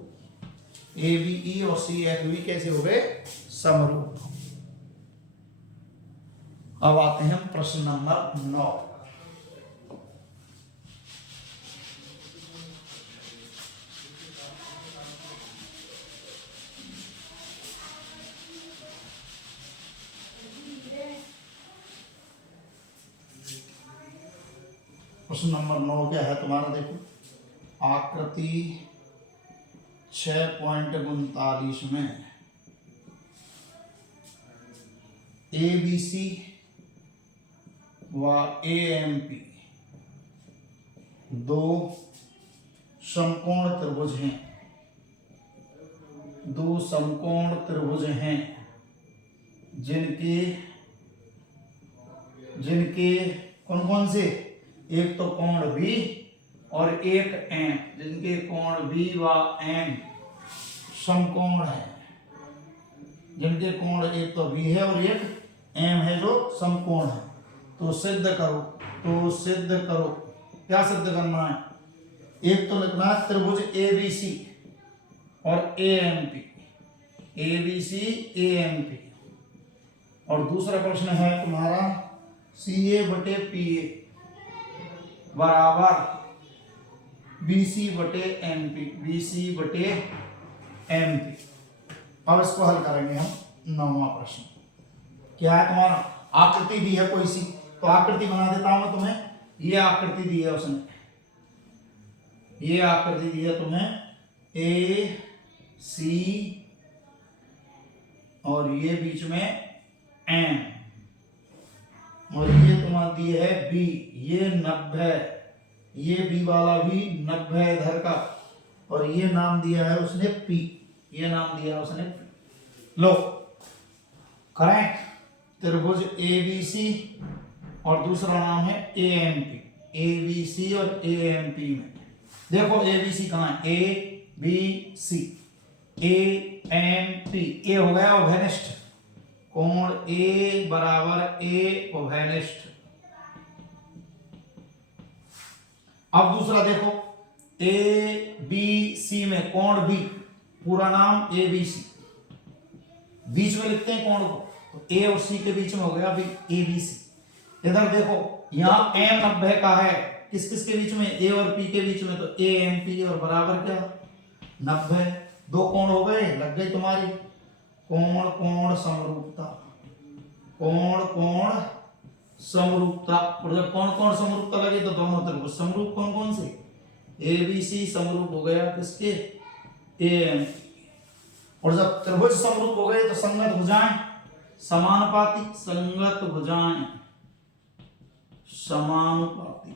ए बी ई और सी एफ बी कैसे हो गए? समरूप। अब आते हैं प्रश्न नंबर 9। प्रश्न नंबर 9 क्या है तुम्हारा? देखो, आकृति 6.39 में ए बी सी व ए एम पी दो समकोण त्रिभुज हैं, दो समकोण त्रिभुज हैं जिनके जिनके कौन कौन से? एक तो कोण बी और एक एम, जिनके कोण बी व एम समकोण है। जिनके कोण एक तो बी है और एक एम है जो समकोण है। तो सिद्ध करो, तो सिद्ध करो। क्या सिद्ध करना है? एक तो लिखना है त्रिभुज ए बी सी और A M P, A B C A M P. और दूसरा प्रश्न है तुम्हारा सी ए बटे पी ए बराबर बी सी बटे एम पी, बी सी बटे एम पी। अब इसको हल करेंगे हम। 9वां प्रश्न क्या है तुम्हारा? आकृति दी है कोई सी, तो आकृति बना देता हूं मैं तुम्हें। ये आकृति दी है उसने, ये आकृति दी है तुम्हें ए सी और ये बीच में एम, और ये तुम्हारा दी है बी, ये 90, ये बी वाला भी 90 इधर का, और ये नाम दिया है उसने पी, ये नाम दिया है उसने पी। लो करेक्ट, त्रिभुज ए बी सी और दूसरा नाम है A M P, A B C और ए एम पी में देखो ए बी सी कहाँ है? A B C A M P. A हो गया उभयनिष्ठ, कोण ए बराबर ए उभयनिष्ठ। अब दूसरा देखो ए बी सी में कोण बी, पूरा नाम ए बी सी, बीच में लिखते हैं कोण को, तो ए और सी के बीच में हो गया ए बी सी। इधर देखो यहाँ एम 90 का है, किस किस के बीच में, ए और पी के बीच में, तो ए एम पी और बराबर क्या 90, दो कोण हो गए, लग गई तुम्हारी कोण कोण समरूपता, कोण कोण समरूपता। और जब कोण कोण समरूपता लगी तो दोनों तरफ समरूप कौन कौन से, ए बी सी समरूप हो गया किसके, ए एम। और जब त्रिभुज समरूप हो गए तो संगत भुजाएं समानुपाती, संगत भुजाएं समानुपाती,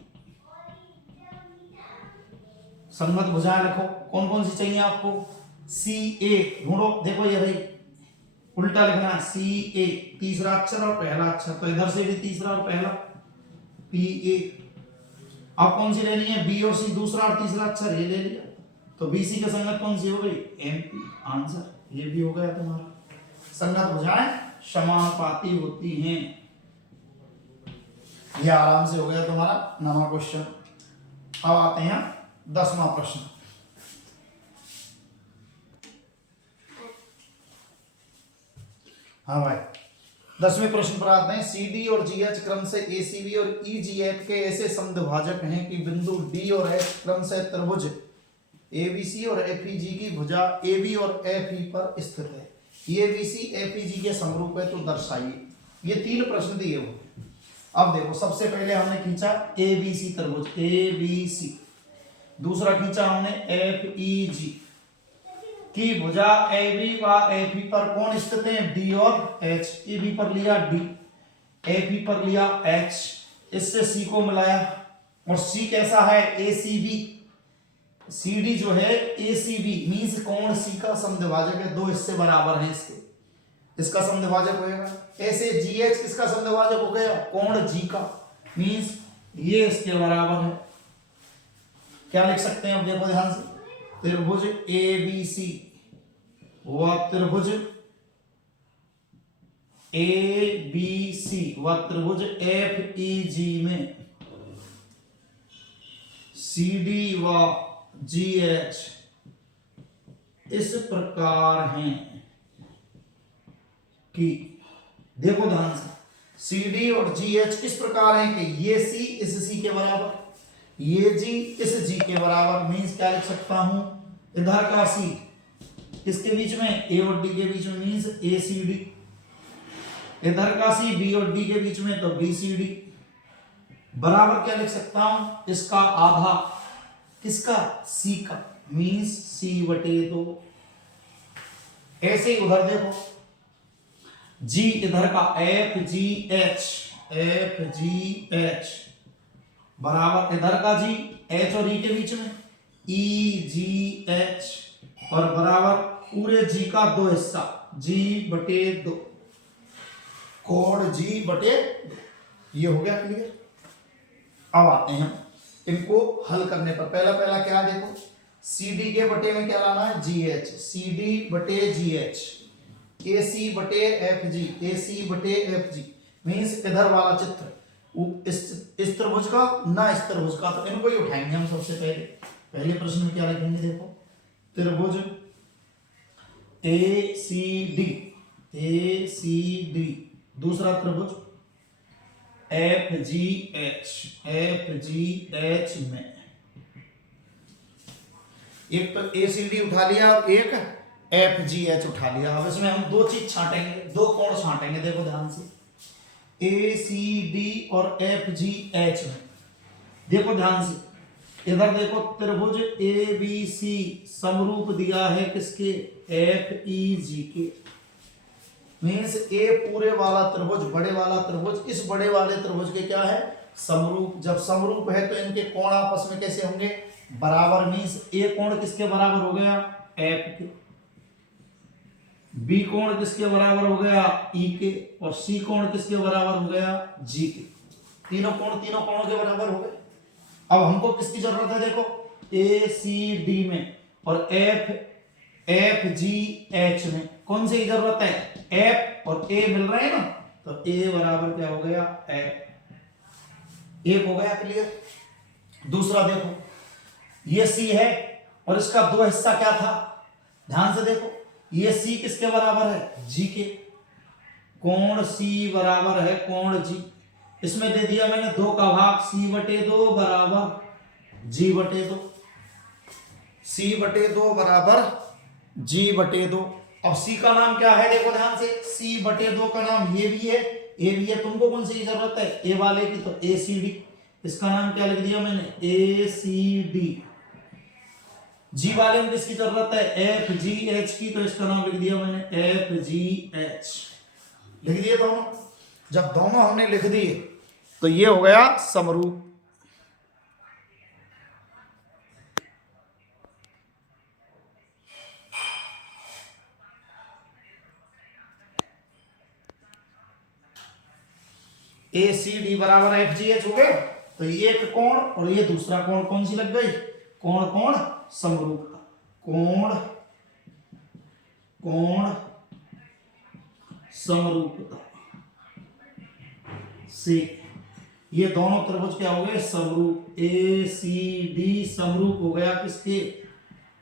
संगत भुजाएं लिखो, कौन कौन सी चाहिए आपको, सी ए ढूंढो, देखो ये भाई उल्टा लिखना है, सी ए तीसरा अक्षर और पहला अक्षर, तो इधर से भी तीसरा और पहला, पी ए। अब कौन सी लेनी है, बी और सी दूसरा और तीसरा अक्षर, ये ले लिया, तो बी सी का संगत कौन सी हो गई, एम पी, आंसर ये भी हो गया तुम्हारा। संगत भुजाएं समानुपाती होती हैं, ये आराम से हो गया तुम्हारा 9वां क्वेश्चन। अब आते हैं 10वां प्रश्न। हाँ भाई 10वें प्रश्न पर आते हैं। सी डी और जी एच क्रम से ए सी बी और ई जी एफ के ऐसे समद्विभाजक हैं कि बिंदु डी और एच क्रम से त्रिभुज ए बी सी और एफ ई जी की भुजा ए बी और एफ ई पर स्थित है, ये बी सी एफ ई जी के समरूप है तो दर्शाइए। ये 3 प्रश्न दिए हुए। अब देखो सबसे पहले हमने खींचा ए बी सी त्रिभुज, ए बी सी, दूसरा खींचा हमने एफ ई जी की भुजा ए बी व एफ ई पर कौन स्थित है, डी और एच। ए बी पर लिया डी, एफ ई पर लिया एच, इससे सी को मिलाया, और सी कैसा है, ए सी बी, सी डी जो है ए सी बी मीन्स कोण सी का समद्विभाजक है, 2 इससे बराबर है इसके, इसका समद्विभाजक होएगा। ऐसे जी एच किसका समद्विभाजक हो गया, कोण जी का, मीन्स ये इसके बराबर है। क्या लिख सकते हैं अब देखो ध्यान से, त्रिभुज ए बी सी व त्रिभुज ए बी सी व त्रिभुज एफ ई जी में सी डी व जी एच इस प्रकार हैं कि, देखो ध्यान से, सी डी और जी एच इस प्रकार हैं कि ये सी इस सी के बराबर, ये जी इस जी के बराबर, मीन्स क्या लिख सकता हूं, इधर का सी किसके बीच में, ए और डी के बीच में, मीन्स ए सी डी, इधर का सी बी और डी के बीच में, तो बी सी डी बराबर क्या लिख सकता हूं, इसका आधा किसका, सी का, मीन्स सी बटे 2। ऐसे ही उधर देखो जी, इधर का F G H, F G H बराबर इधर का जी, एच और ई के बीच में ई जी एच, और बराबर पूरे जी का 2 हिस्सा, जी बटे 2, कोण जी बटे 2। ये हो गया क्लियर। अब आते हैं इनको हल करने पर, पहला क्या देखो, सी डी के बटे में क्या लाना है, जी एच, सी डी बटे जी एच, ए सी बटे एफ जी, ए सी बटे एफ जी, मीन्स इधर वाला चित्र इस त्रिभुज का ना इस त्रिभुज का, तो इनको ही उठाएंगे हम सबसे पहले प्रश्न में क्या लिखेंगे, देखो त्रिभुज ए सी डी, ए सी डी, दूसरा त्रिभुज F G H, F G H में एक तो ए सी डी उठा लिया, एक एफ जी एच उठा लिया। अब इसमें हम 2 चीज छांटेंगे, 2 कोण छांटेंगे, देखो ध्यान से, ए सी डी और एफ जी एच में, देखो ध्यान से, इधर देखो त्रिभुज ए बी सी समरूप दिया है किसके, एफ ई जी के, मीन्स ए पूरे वाला त्रिभुज, बड़े वाला त्रिभुज इस बड़े वाले त्रिभुज के क्या है, समरूप। जब समरूप है तो इनके कोण आपस में कैसे होंगे, बराबर, मीन्स ए कोण किसके बराबर हो गया, एफ के, बी कोण किसके बराबर हो गया, ई के, और सी कोण किसके बराबर हो गया, जी के। तीनों कोणों के बराबर हो गए। अब हमको किसकी जरूरत है, देखो ए सी डी में और एफ जी एच में कौन सी जरूरत है, एफ और ए मिल रहे हैं ना, तो ए बराबर क्या हो गया, एफ, एक हो गया क्लियर। दूसरा देखो ये सी है और इसका दो हिस्सा क्या था, ध्यान से देखो, ये सी किसके बराबर है, जी के। कोण सी बराबर है कोण जी। इसमें दे दिया मैंने दो का भाग, सी बटे दो बराबर जी बटे दो, सी बटे दो बराबर जी बटे दो। अब सी का नाम क्या है, देखो ध्यान से, सी बटे दो का नाम ये भी है, ए भी है। तुमको कौन सी जरूरत है, ए वाले की, तो ए सी डी। इसका नाम क्या लिख दिया मैंने, ए सी डी। जी वाले में किसकी जरूरत है, एफ जी एच की, तो इसका नाम लिख दिया मैंने एफ जी एच। लिख दिए दोनों। जब दोनों हमने लिख दिए तो ये हो गया समरूप। ए सी डी बराबर एफ जी एच हो गए। तो ये एक कोण और ये दूसरा कोण कौन सी लग गई, कोण कोण समरूपता, कोण कोण समरूपता से ये दोनों त्रिभुज क्या हो गए, समरूप। ए सी डी समरूप हो गया किसके,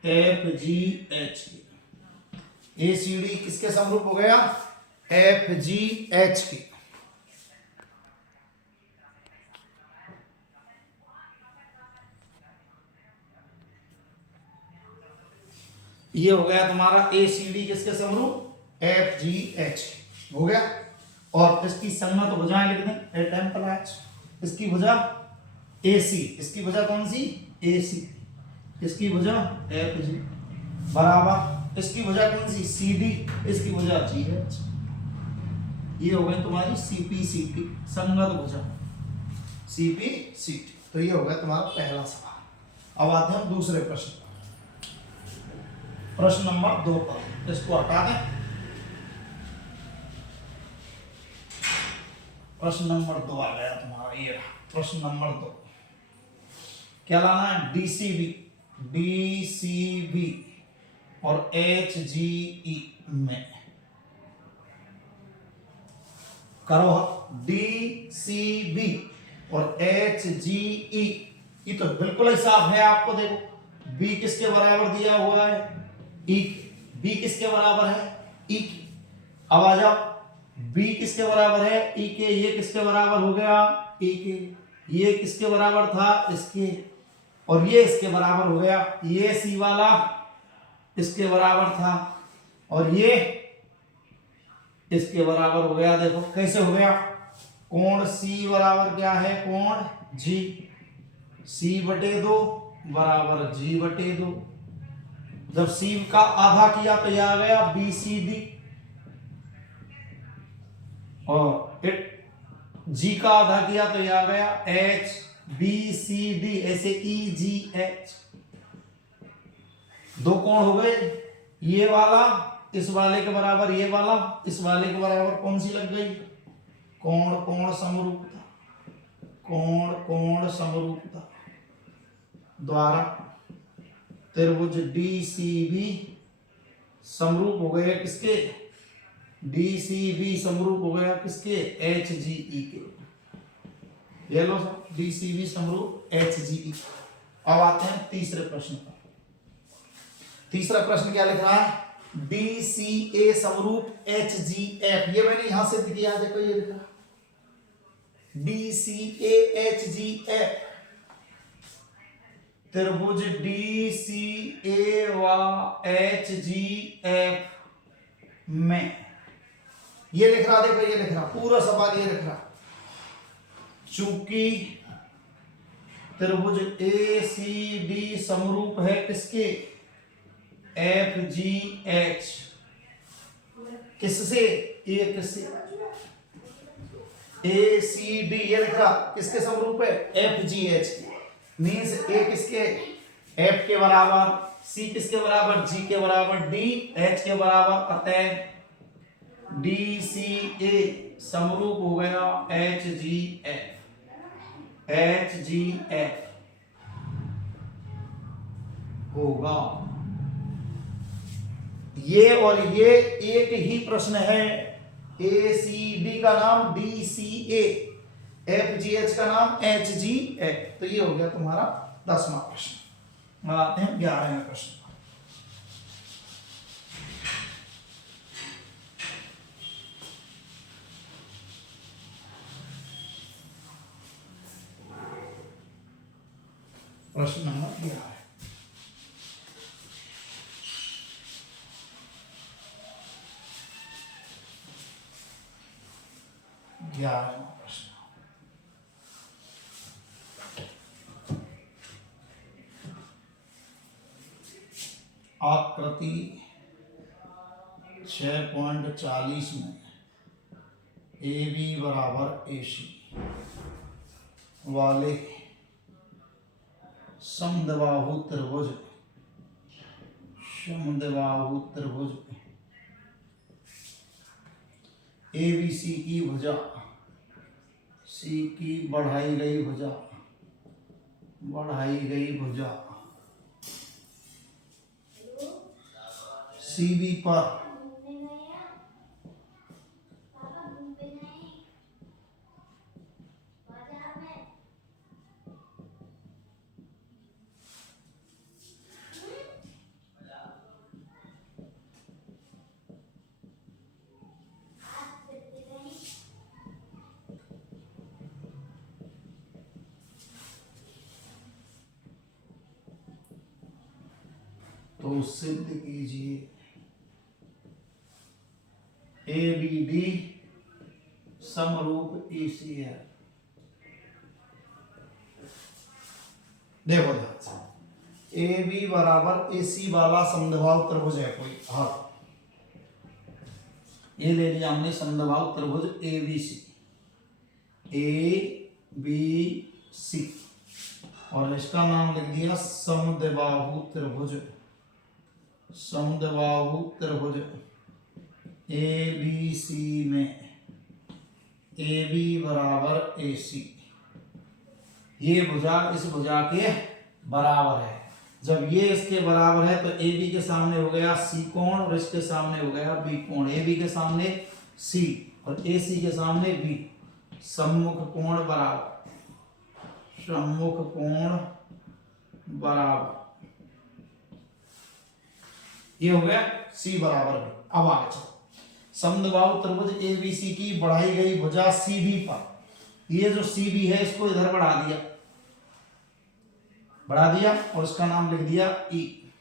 एफ जी एच के। ए सी डी किसके समरूप हो गया, एफ जी एच के। ये हो गया तुम्हारा ए सी डी किसके समरूप, एफ जी एच हो गया। और इसकी संगत भुजाएं लिख दें, एट एम प्लस। इसकी भुजा ए सी, इसकी भुजा कौन सी, ए सी, इसकी भुजा एफ जी बराबर, इसकी भुजा कौन सी, सी डी, इसकी भुजा जी एच। ये हो गई तुम्हारी सीपी सीटी संगत भुजा, सीपी सीटी। तो ये हो गया तुम्हारा पहला सवाल। अब आते हैं हम दूसरे प्रश्न पर, प्रश्न नंबर 2 पर। इसको हटा दें। प्रश्न नंबर 2 आ गया तुम्हारा, ये रहा प्रश्न नंबर 2। क्या लाना है, डीसीबी, डीसीबी और एच जी ई में करो। डीसीबी और एच जी ई, ये तो बिल्कुल ही साफ है आपको। देखो बी किसके बराबर दिया हुआ है, ई। बी किसके बराबर है, ई। अब आ जाओ, बी किसके बराबर है, ई के। ये किसके बराबर हो गया, ई के। ये किसके बराबर था, इसके। और ये इसके बराबर हो गया। ये सी वाला इसके बराबर था और ये इसके बराबर हो गया। देखो कैसे हो गया, कोण सी बराबर क्या है, कोण जी। सी बटे दो बराबर जी बटे दो। जब सी का आधा किया तो यह आ गया बी सी डी, और जी का आधा किया तो यह आ गया एच बी सी डी, ऐसे ई जी एच। दो कोण हो गए, ये वाला इस वाले के बराबर, ये वाला इस वाले के बराबर, कौन सी लग गई, कोण कोण समरूपता, कोण कोण समरूपता द्वारा त्रिभुज डीसीबी समरूप हो गए किसके, डीसीबी समरूप हो गया किसके, एच जी ई के। ये लो सर, डीसीबी समरूप एच जी ई। अब आते हैं तीसरे प्रश्न पर। तीसरा प्रश्न क्या लिख रहा है, डी सी ए समरूप एच जी एफ। ये मैंने यहां सिद्ध किया, देखो ये लिखा D C A H G F. त्रिभुज डी सी ए व एच जी एफ में, ये लिख रहा, देखो ये लिख रहा, पूरा सवाल ये लिख रहा, चूंकि त्रिभुज ए सी डी समरूप है किसके, एफ जी एच। किससे, एक से, ए सी डी ये लिख रहा किसके समरूप है, एफ जी एच। मीन्स ए किसके, एफ के बराबर, सी किसके बराबर, जी के बराबर, डी एच के बराबर, अतः डी सी ए समरूप हो गया H G F, H G F होगा। ये और ये एक ही प्रश्न है। ए सी डी का नाम डी सी ए, एफ जी एच का नाम एच जी एफ। तो ये हो गया तुम्हारा 10वां प्रश्न। अब आते हैं 11वें प्रश्न। प्रश्न नंबर 11। प्रश्न, आकृति 6.40 में ए बी बराबर ए सी वाले समद्विबाहु त्रिभुज ए बी सी की भुजा सी की बढ़ाई गई भुजा सी बी पर तो सिद्ध कीजिए ए बी डी समरूप ए सी है। देखो ध्यान से, ए बी बराबर ए सी वाला समद्विबाहु त्रिभुज है कोई। हाँ, ये ले लिया हमने समद्विबाहु त्रिभुज ए बी सी और इसका नाम लिख दिया समद्विबाहु त्रिभुज ए बी सी में ए बी बराबर ए सी। ये भुजा इस भुजा के बराबर है। जब ये इसके बराबर है तो ए बी के सामने हो गया सी कोण और इसके सामने हो गया बी कोण। ए बी के सामने सी और ए सी के सामने बी। सम्मुख कोण बराबर ये हो गया सी बराबर बी। अब आगे चलो, समद्विबाहु त्रिभुज ए बी सी की बढ़ाई गई भुजा सी बी पर, ये जो सी बी है इसको इधर बढ़ा दिया और इसका नाम लिख दिया ई।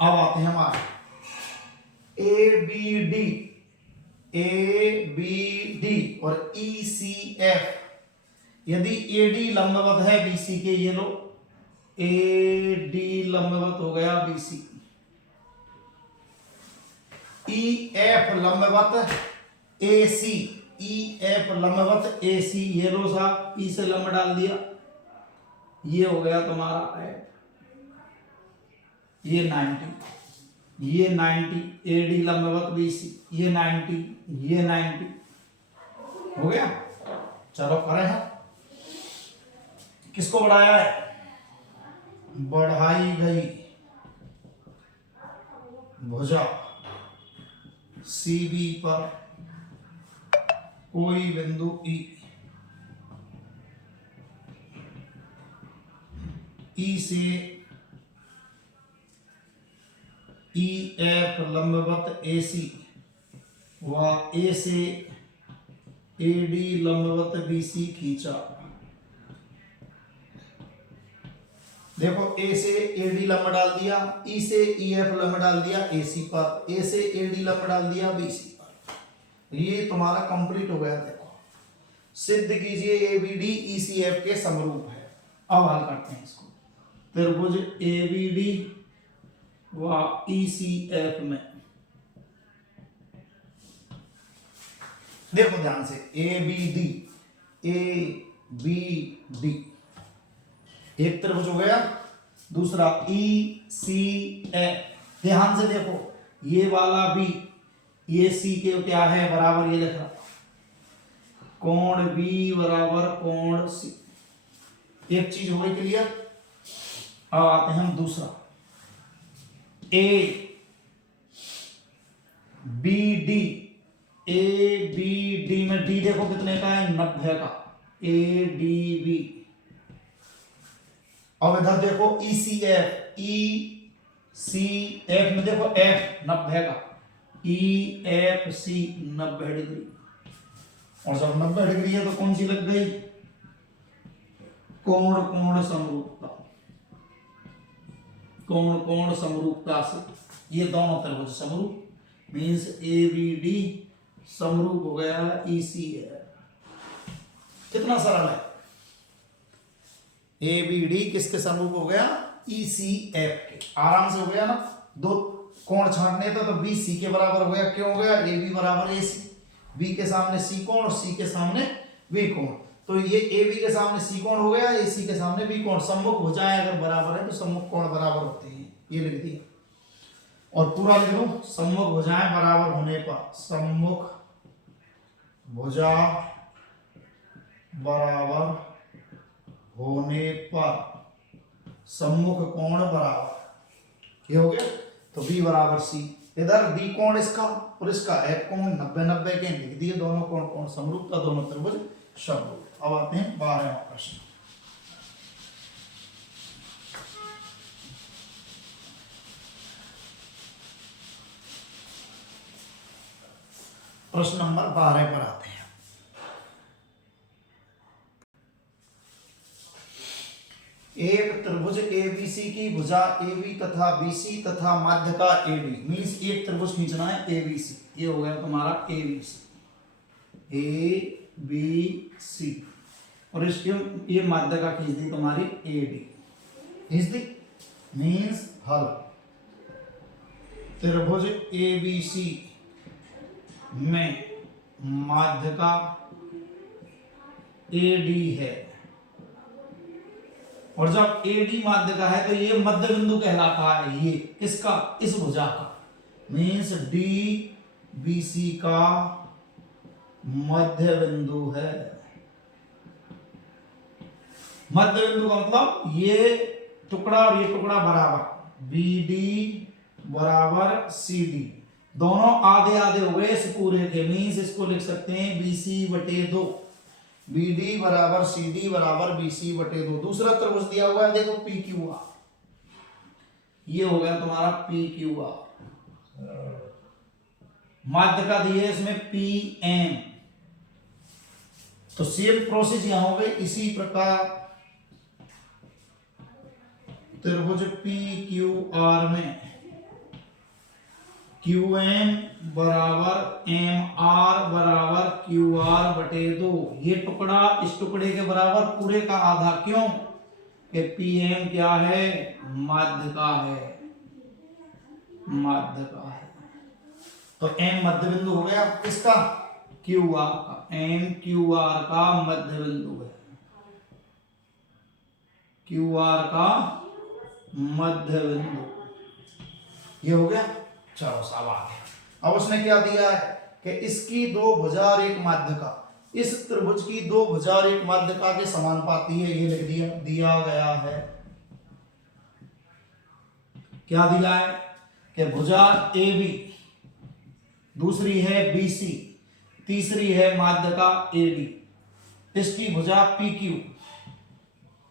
अब आते हैं हमारे ए बी डी और ई सी एफ। यदि ए डी लंबवत है बी सी के, ये लो ए डी लंबवत हो गया बी सी, ई एफ लंबवत ए सी, ये लो साहब ई से लंब डाल दिया, ये हो गया तुम्हारा एफ। ये 90 ए डी लंबवत बी सी, ये 90 हो गया। चलो करें हम, किसको बढ़ाया है? बढ़ाई गई भुजा सी बी पर कोई बिंदु ई से ई एफ लंबवत ए सी व ए से ए डी लंबवत बी सी खींचा। देखो ए से ए डी लंब डाल दिया, ई से ई एफ लंब डाल दिया ए सी पर, ए से ए डी लंब डाल दिया बी सी पर। ये तुम्हारा कंप्लीट हो गया। देखो सिद्ध कीजिए A B D E C F के समरूप है। अब हल करते हैं इसको। त्रिभुज ए बी डी व ई सी एफ में, देखो ध्यान से, ए बी डी एक त्रिभुज हो गया। दूसरा ई सी एफ, ध्यान से देखो, ये वाला बी ये सी के क्या है बराबर, ये लिख रहा कोण बी बराबर कोण सी। एक चीज हो गई क्लियर। अब आते हैं हम दूसरा, ए बी डी में डी देखो कितने का है, 90 का, ए डी बी। अब इधर देखो ई सी एफ, ई सी एफ में देखो एफ 90 का, ई एफ सी 90 डिग्री, और जब 90 डिग्री है तो कौन सी लग गई, कोण कोण समरूपता, कोण कोण समरूपता से ये दोनों त्रिभुज समरूप, मींस ए बी डी समरूप हो गया ई सी एफ। कितना सरल है, ए बी डी किसके समरूप हो गया, ई सी एफ के, आराम से हो गया ना। दो कोण छांटने थे तो बी सी के बराबर हो गया, क्यों हो गया, ए बी बराबर ए सी, बी के सामने सी कोण और सी के सामने बी कोण, तो ये ए बी के सामने सी कोण हो गया, ए सी के सामने बी कोण, सम्मुख भुजाएं अगर बराबर है तो सम्मुख कोण बराबर होते हैं, ये लिख दिया। और पूरा लिख लो, सम्मुख भुजाएं बराबर होने पर, सम्मुख भुजा बराबर होने पर सम्मुख कोण बराबर, ये हो गया। तो बी बराबर सी, इधर बी कोण इसका और इसका एफ कोण 90-90 के लिख दिए, दोनों कोण कोण समरूपता, दोनों त्रिभुज समरूप। अब आते हैं 12वां प्रश्न। प्रश्न नंबर 12 पर आते हैं। एक त्रिभुज एबीसी की भुजा AB तथा BC तथा माध्य का AD, मींस एक त्रिभुज खींचना है ABC, ये हो गया तुम्हारा ABC, ABC, और इसके ये माध्य का खींच दी तुम्हारी AD, खींच दी, मींस हल। त्रिभुज ABC में माध्य का AD है, और जब AD माध्य का है तो ये मध्य बिंदु कहलाता है, ये किसका, इस भुजा का, मींस DBC का मध्य बिंदु है। मध्य बिंदु का मतलब ये टुकड़ा और ये टुकड़ा बराबर, BD बराबर CD, दोनों आधे आधे हो गए इस पूरे के, मींस इसको लिख सकते हैं BC/2, BD बराबर CD बराबर BC/2। दूसरा त्रिभुज दिया हुआ है देखो PQR, ये हो गया तुम्हारा PQR, माध्य का दिए इसमें PM, तो सेम प्रोसेस यहां हो गई। इसी प्रकार त्रिभुज PQR में QM बराबर MR बराबर QR/2, ये टुकड़ा इस टुकड़े के बराबर, पूरे का आधा, क्यों कि PM क्या है, माध्य का है, माध्य का है। तो M मध्य बिंदु हो गया किसका, QR का, M QR का मध्य बिंदु है, QR का मध्य बिंदु, ये हो गया। चलो सब आ गया। अब उसने क्या दिया है कि इसकी दो भुजा और एक माध्य का, इस त्रिभुज की दो भुजा और एक माध्य का के समानुपाती है, ये लिख दिया गया है। क्या दिया है कि भुजा AB, दूसरी है BC, तीसरी है माध्य का AD, इसकी भुजा PQ,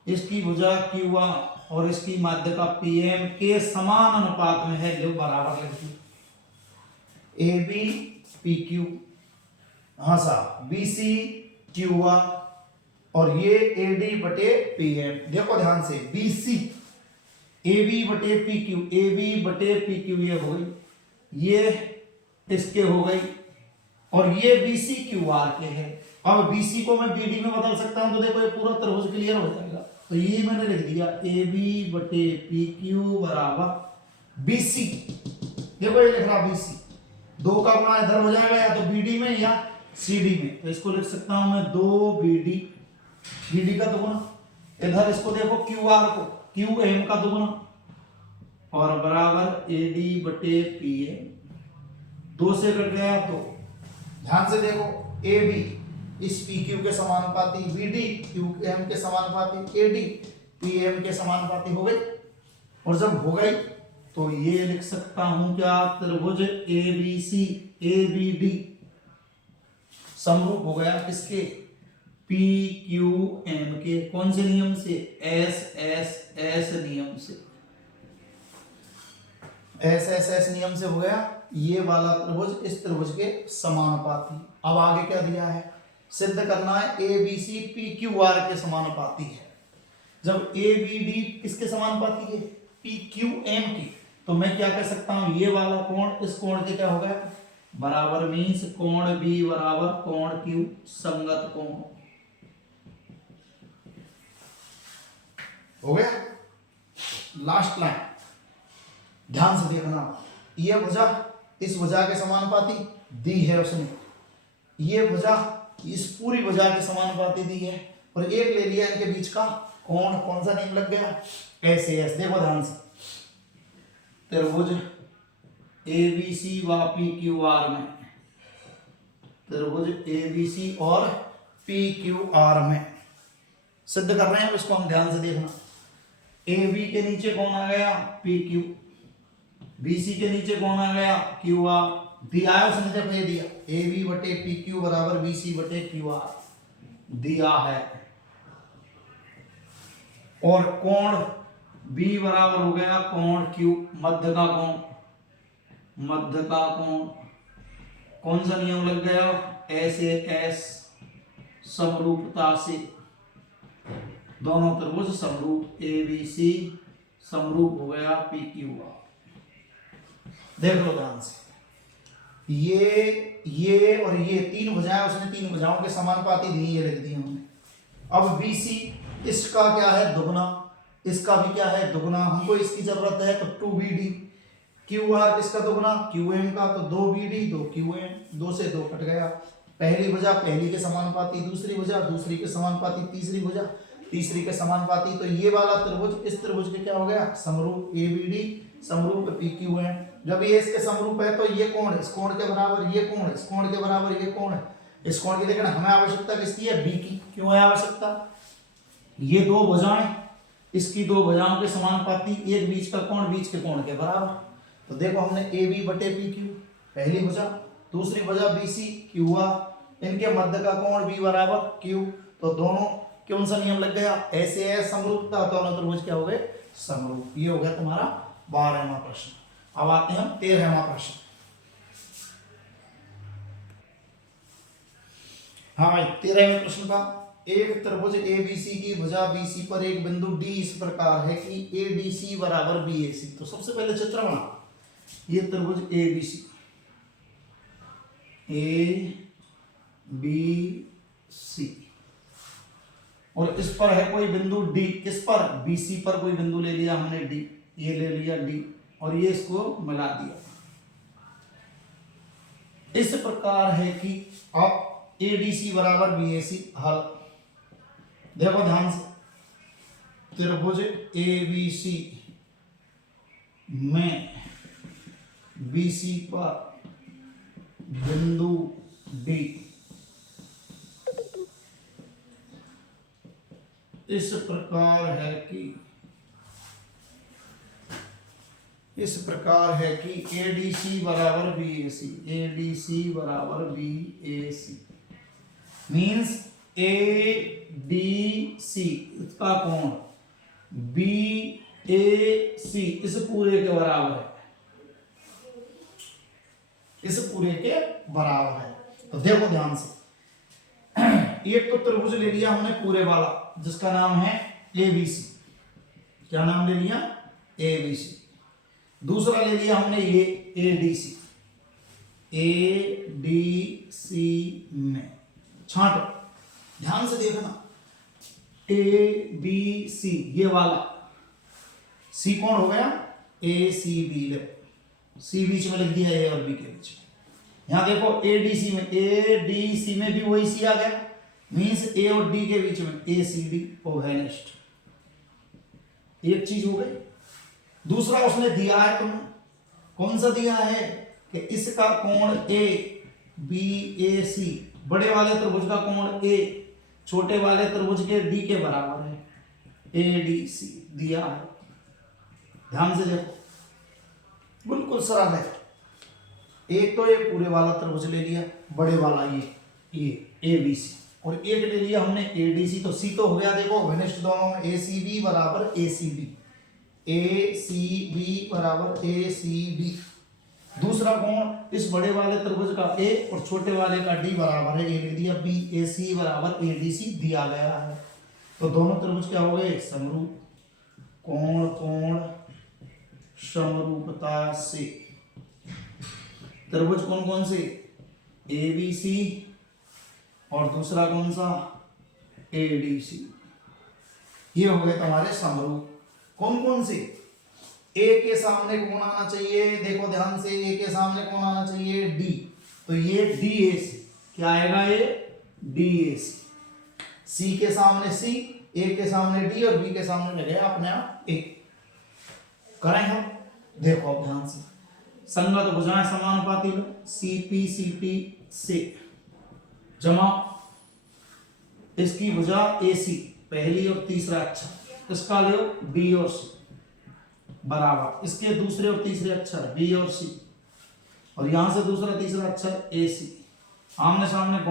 इसकी भुजा QR और इसकी माध्य का PM के समान अनुपात में है, जो बराबर लिखी, AB PQ, हाँ साहब BC QR और ये AD/PM। देखो ध्यान से, BC AB/PQ, AB/PQ ये हो गई, ये इसके हो गई, और ये BC QR के है। अब BC को मैं BD में बदल सकता हूं, तो देखो ये पूरा त्रिभुज क्लियर हो जाएगा। तो ये मैंने लिख दिया AB/PQ बराबर BC, देखो ये लिख रहा BC, दो का गुणा इधर हो जाएगा, या तो BD में या CD में, तो इसको लिख सकता हूं मैं 2BD, BD का दुगुना, इधर इसको देखो QR को, QM का दुगुना, और बराबर AD/PM, 2 से कट गया तो ध्यान से देखो, AB इस PQ के समानुपाती, BD QM के समानुपाती, AD PM के समानुपाती हो गई। और जब हो गई तो ये लिख सकता हूं क्या, त्रिभुज ABC ABD समरूप हो गया किसके, पी क्यू एम के कौन से नियम से? एस एस एस नियम से। एस एस एस नियम से हो गया। ये वाला त्रिभुज इस त्रिभुज के समानुपाती। अब आगे क्या दिया है? सिद्ध करना है A B C P Q R के समानुपाती है। जब ए बी डी किसके समानुपाती है? पी क्यू एम की। तो मैं क्या कह सकता हूं? ये वाला कोण इस कोण के क्या हो गया? बराबर। मीन्स कोण बी बराबर कोण क्यू, संगत कोण हो गया। लास्ट लाइन ध्यान से देखना। ये भुजा इस भुजा के समानुपाती दी है उसने। ये भुजा इस पूरी भुजा के समानुपाती दी है और एक ले लिया इनके बीच का कोण। कौन सा नियम लग गया? S S. देखो ध्यान से, त्रिभुज ए बी सी व पी क्यू आर में, त्रिभुज ए बी सी और पी क्यू आर में सिद्ध कर रहे हैं। इसको हम ध्यान से देखना। ए बी के नीचे कौन आ गया? P Q. बी सी के नीचे कौन आ गया? Q R. दिया है उसने, जब ये दिया ए बी बटे पी क्यू बराबर बी सी बटे क्यू आर दिया है। और कोण बी बराबर हो गया कोण क्यू, मध्य का कोण। मध्य का कोण कौन सा नियम लग गया? एस ए एस समरूपता से। दोनों त्रिभुज समरूप, ए बी सी समरूप हो गया पी क्यू आर। देख लो ध्यान से, ये और ये तीन भुजाएं उसने तीन भुजाओं के समानुपाती दी, ये लिख दी हमने। अब बी सी इसका क्या है? दुगना। इसका भी क्या है? दुगना। हमको इसकी जरूरत है तो 2BD। क्यू आर किसका दुगना? क्यू एम का। तो 2BD 2QM, 2 से 2 कट गया। पहली भुजा पहली के समानुपाती, दूसरी भुजा दूसरी के समानुपाती, तीसरी भुजा तीसरी के समानुपाती। तो ये वाला त्रिभुज इस त्रिभुज के क्या हो गया? समरूप ABD समरूप PQM। जब ये इसके समरूप है तो ये कोण इस कोण के बराबर, ये कोण इस कोण के बराबर, ये कोण इस कोण की। लेकिन हमें आवश्यकता किसकी है? B की। क्यों है आवश्यकता? ये दो भुजाएं इसकी दो भुजाओं के समानुपाती, एक बीच का कोण बीच के कोण के बराबर। तो देखो हमने AB बटे PQ पहली भुजा, दूसरी भुजा BC QR, इनके मध्य का कोण B बराबर Q। तो दोनों कौन सा नियम लग गया? ऐसे है समरूपता। दोनों त्रिभुज क्या हो गए? समरूप। ये हो गया तुम्हारा 12वां प्रश्न। अब आते हैं 13वां प्रश्न। हाँ भाई, 13वें प्रश्न का, एक त्रिभुज ABC की भुजा BC पर एक बिंदु D इस प्रकार है कि ADC बराबर BAC। तो सबसे पहले चित्र बना। ये त्रिभुज ABC और इस पर है कोई बिंदु D। किस पर? BC पर कोई बिंदु ले लिया हमने D, ये ले लिया D और ये इसको मिला दिया। इस प्रकार है कि अब ADC बराबर BAC हल। देखो ध्यान से, त्रिभुज ABC में BC पर बिंदु D इस प्रकार है कि ADC बराबर BAC, ADC बराबर BAC मीन्स ADC इसका कोण BAC इस पूरे के बराबर है, इस पूरे के बराबर है। तो देखो ध्यान से, एक तो त्रिभुज ले लिया हमने पूरे वाला जिसका नाम है ABC। क्या नाम ले लिया? ABC। दूसरा ले लिया हमने ये ADC। ADC में छांटो, ध्यान से देखना। ABC ये वाला C कौन हो गया? ACB। C बीच में लिख दिया, A और B के बीच में। यहां देखो ADC में भी वही C आ गया, मीन्स A और D के बीच में ACD कोवेनेस्ट। एक चीज हो गई। दूसरा उसने दिया है तुम्हें, कौन सा दिया है? कि इसका कोण ABAC, बड़े वाले त्रिभुज का कोण A छोटे वाले त्रिभुज के D के बराबर है, ADC दिया है। ध्यान से देखो, बिल्कुल सरल है। एक तो ये पूरे वाला त्रिभुज ले लिया, बड़े वाला ये ABC। और एक ले लिया हमने एडीसी, तो सी तो हो गया देखो घनिष्ठ दोनों में, एसीबी बराबर एसीबी, एसीबी बराबर एसीबी। दूसरा कोण इस बड़े वाले त्रिभुज का ए और छोटे वाले का डी बराबर है, ए ले दिया बी, एसी बराबर एडीसी दिया गया है। तो दोनों त्रिभुज क्या हो गए समरूप, कोण कोण समरूपता से। त्रिभुज कौन कौन से, ए बी सी और दूसरा कौन सा एडीसी, ये हो गए तुम्हारे समरूप। कौन कौन से, ए के सामने कौन आना चाहिए, देखो ध्यान से, ए के सामने कौन आना चाहिए डी, तो ये डी ए सी, क्या आएगा ये डी ए सी के सामने सी, ए के सामने डी और बी के सामने लगे अपने आप ए। करें हम, देखो अब ध्यान से, संगत भुजाएं समानुपाती लो, सीपी सीटी से जमा इसकी भुजा एसी पहली और तीसरा अक्षर, इसका लो बी और सी बराबर इसके दूसरे और तीसरे अक्षर बी और सी, और यहां से दूसरा तीसरा अक्षर ए सी, आमने सामने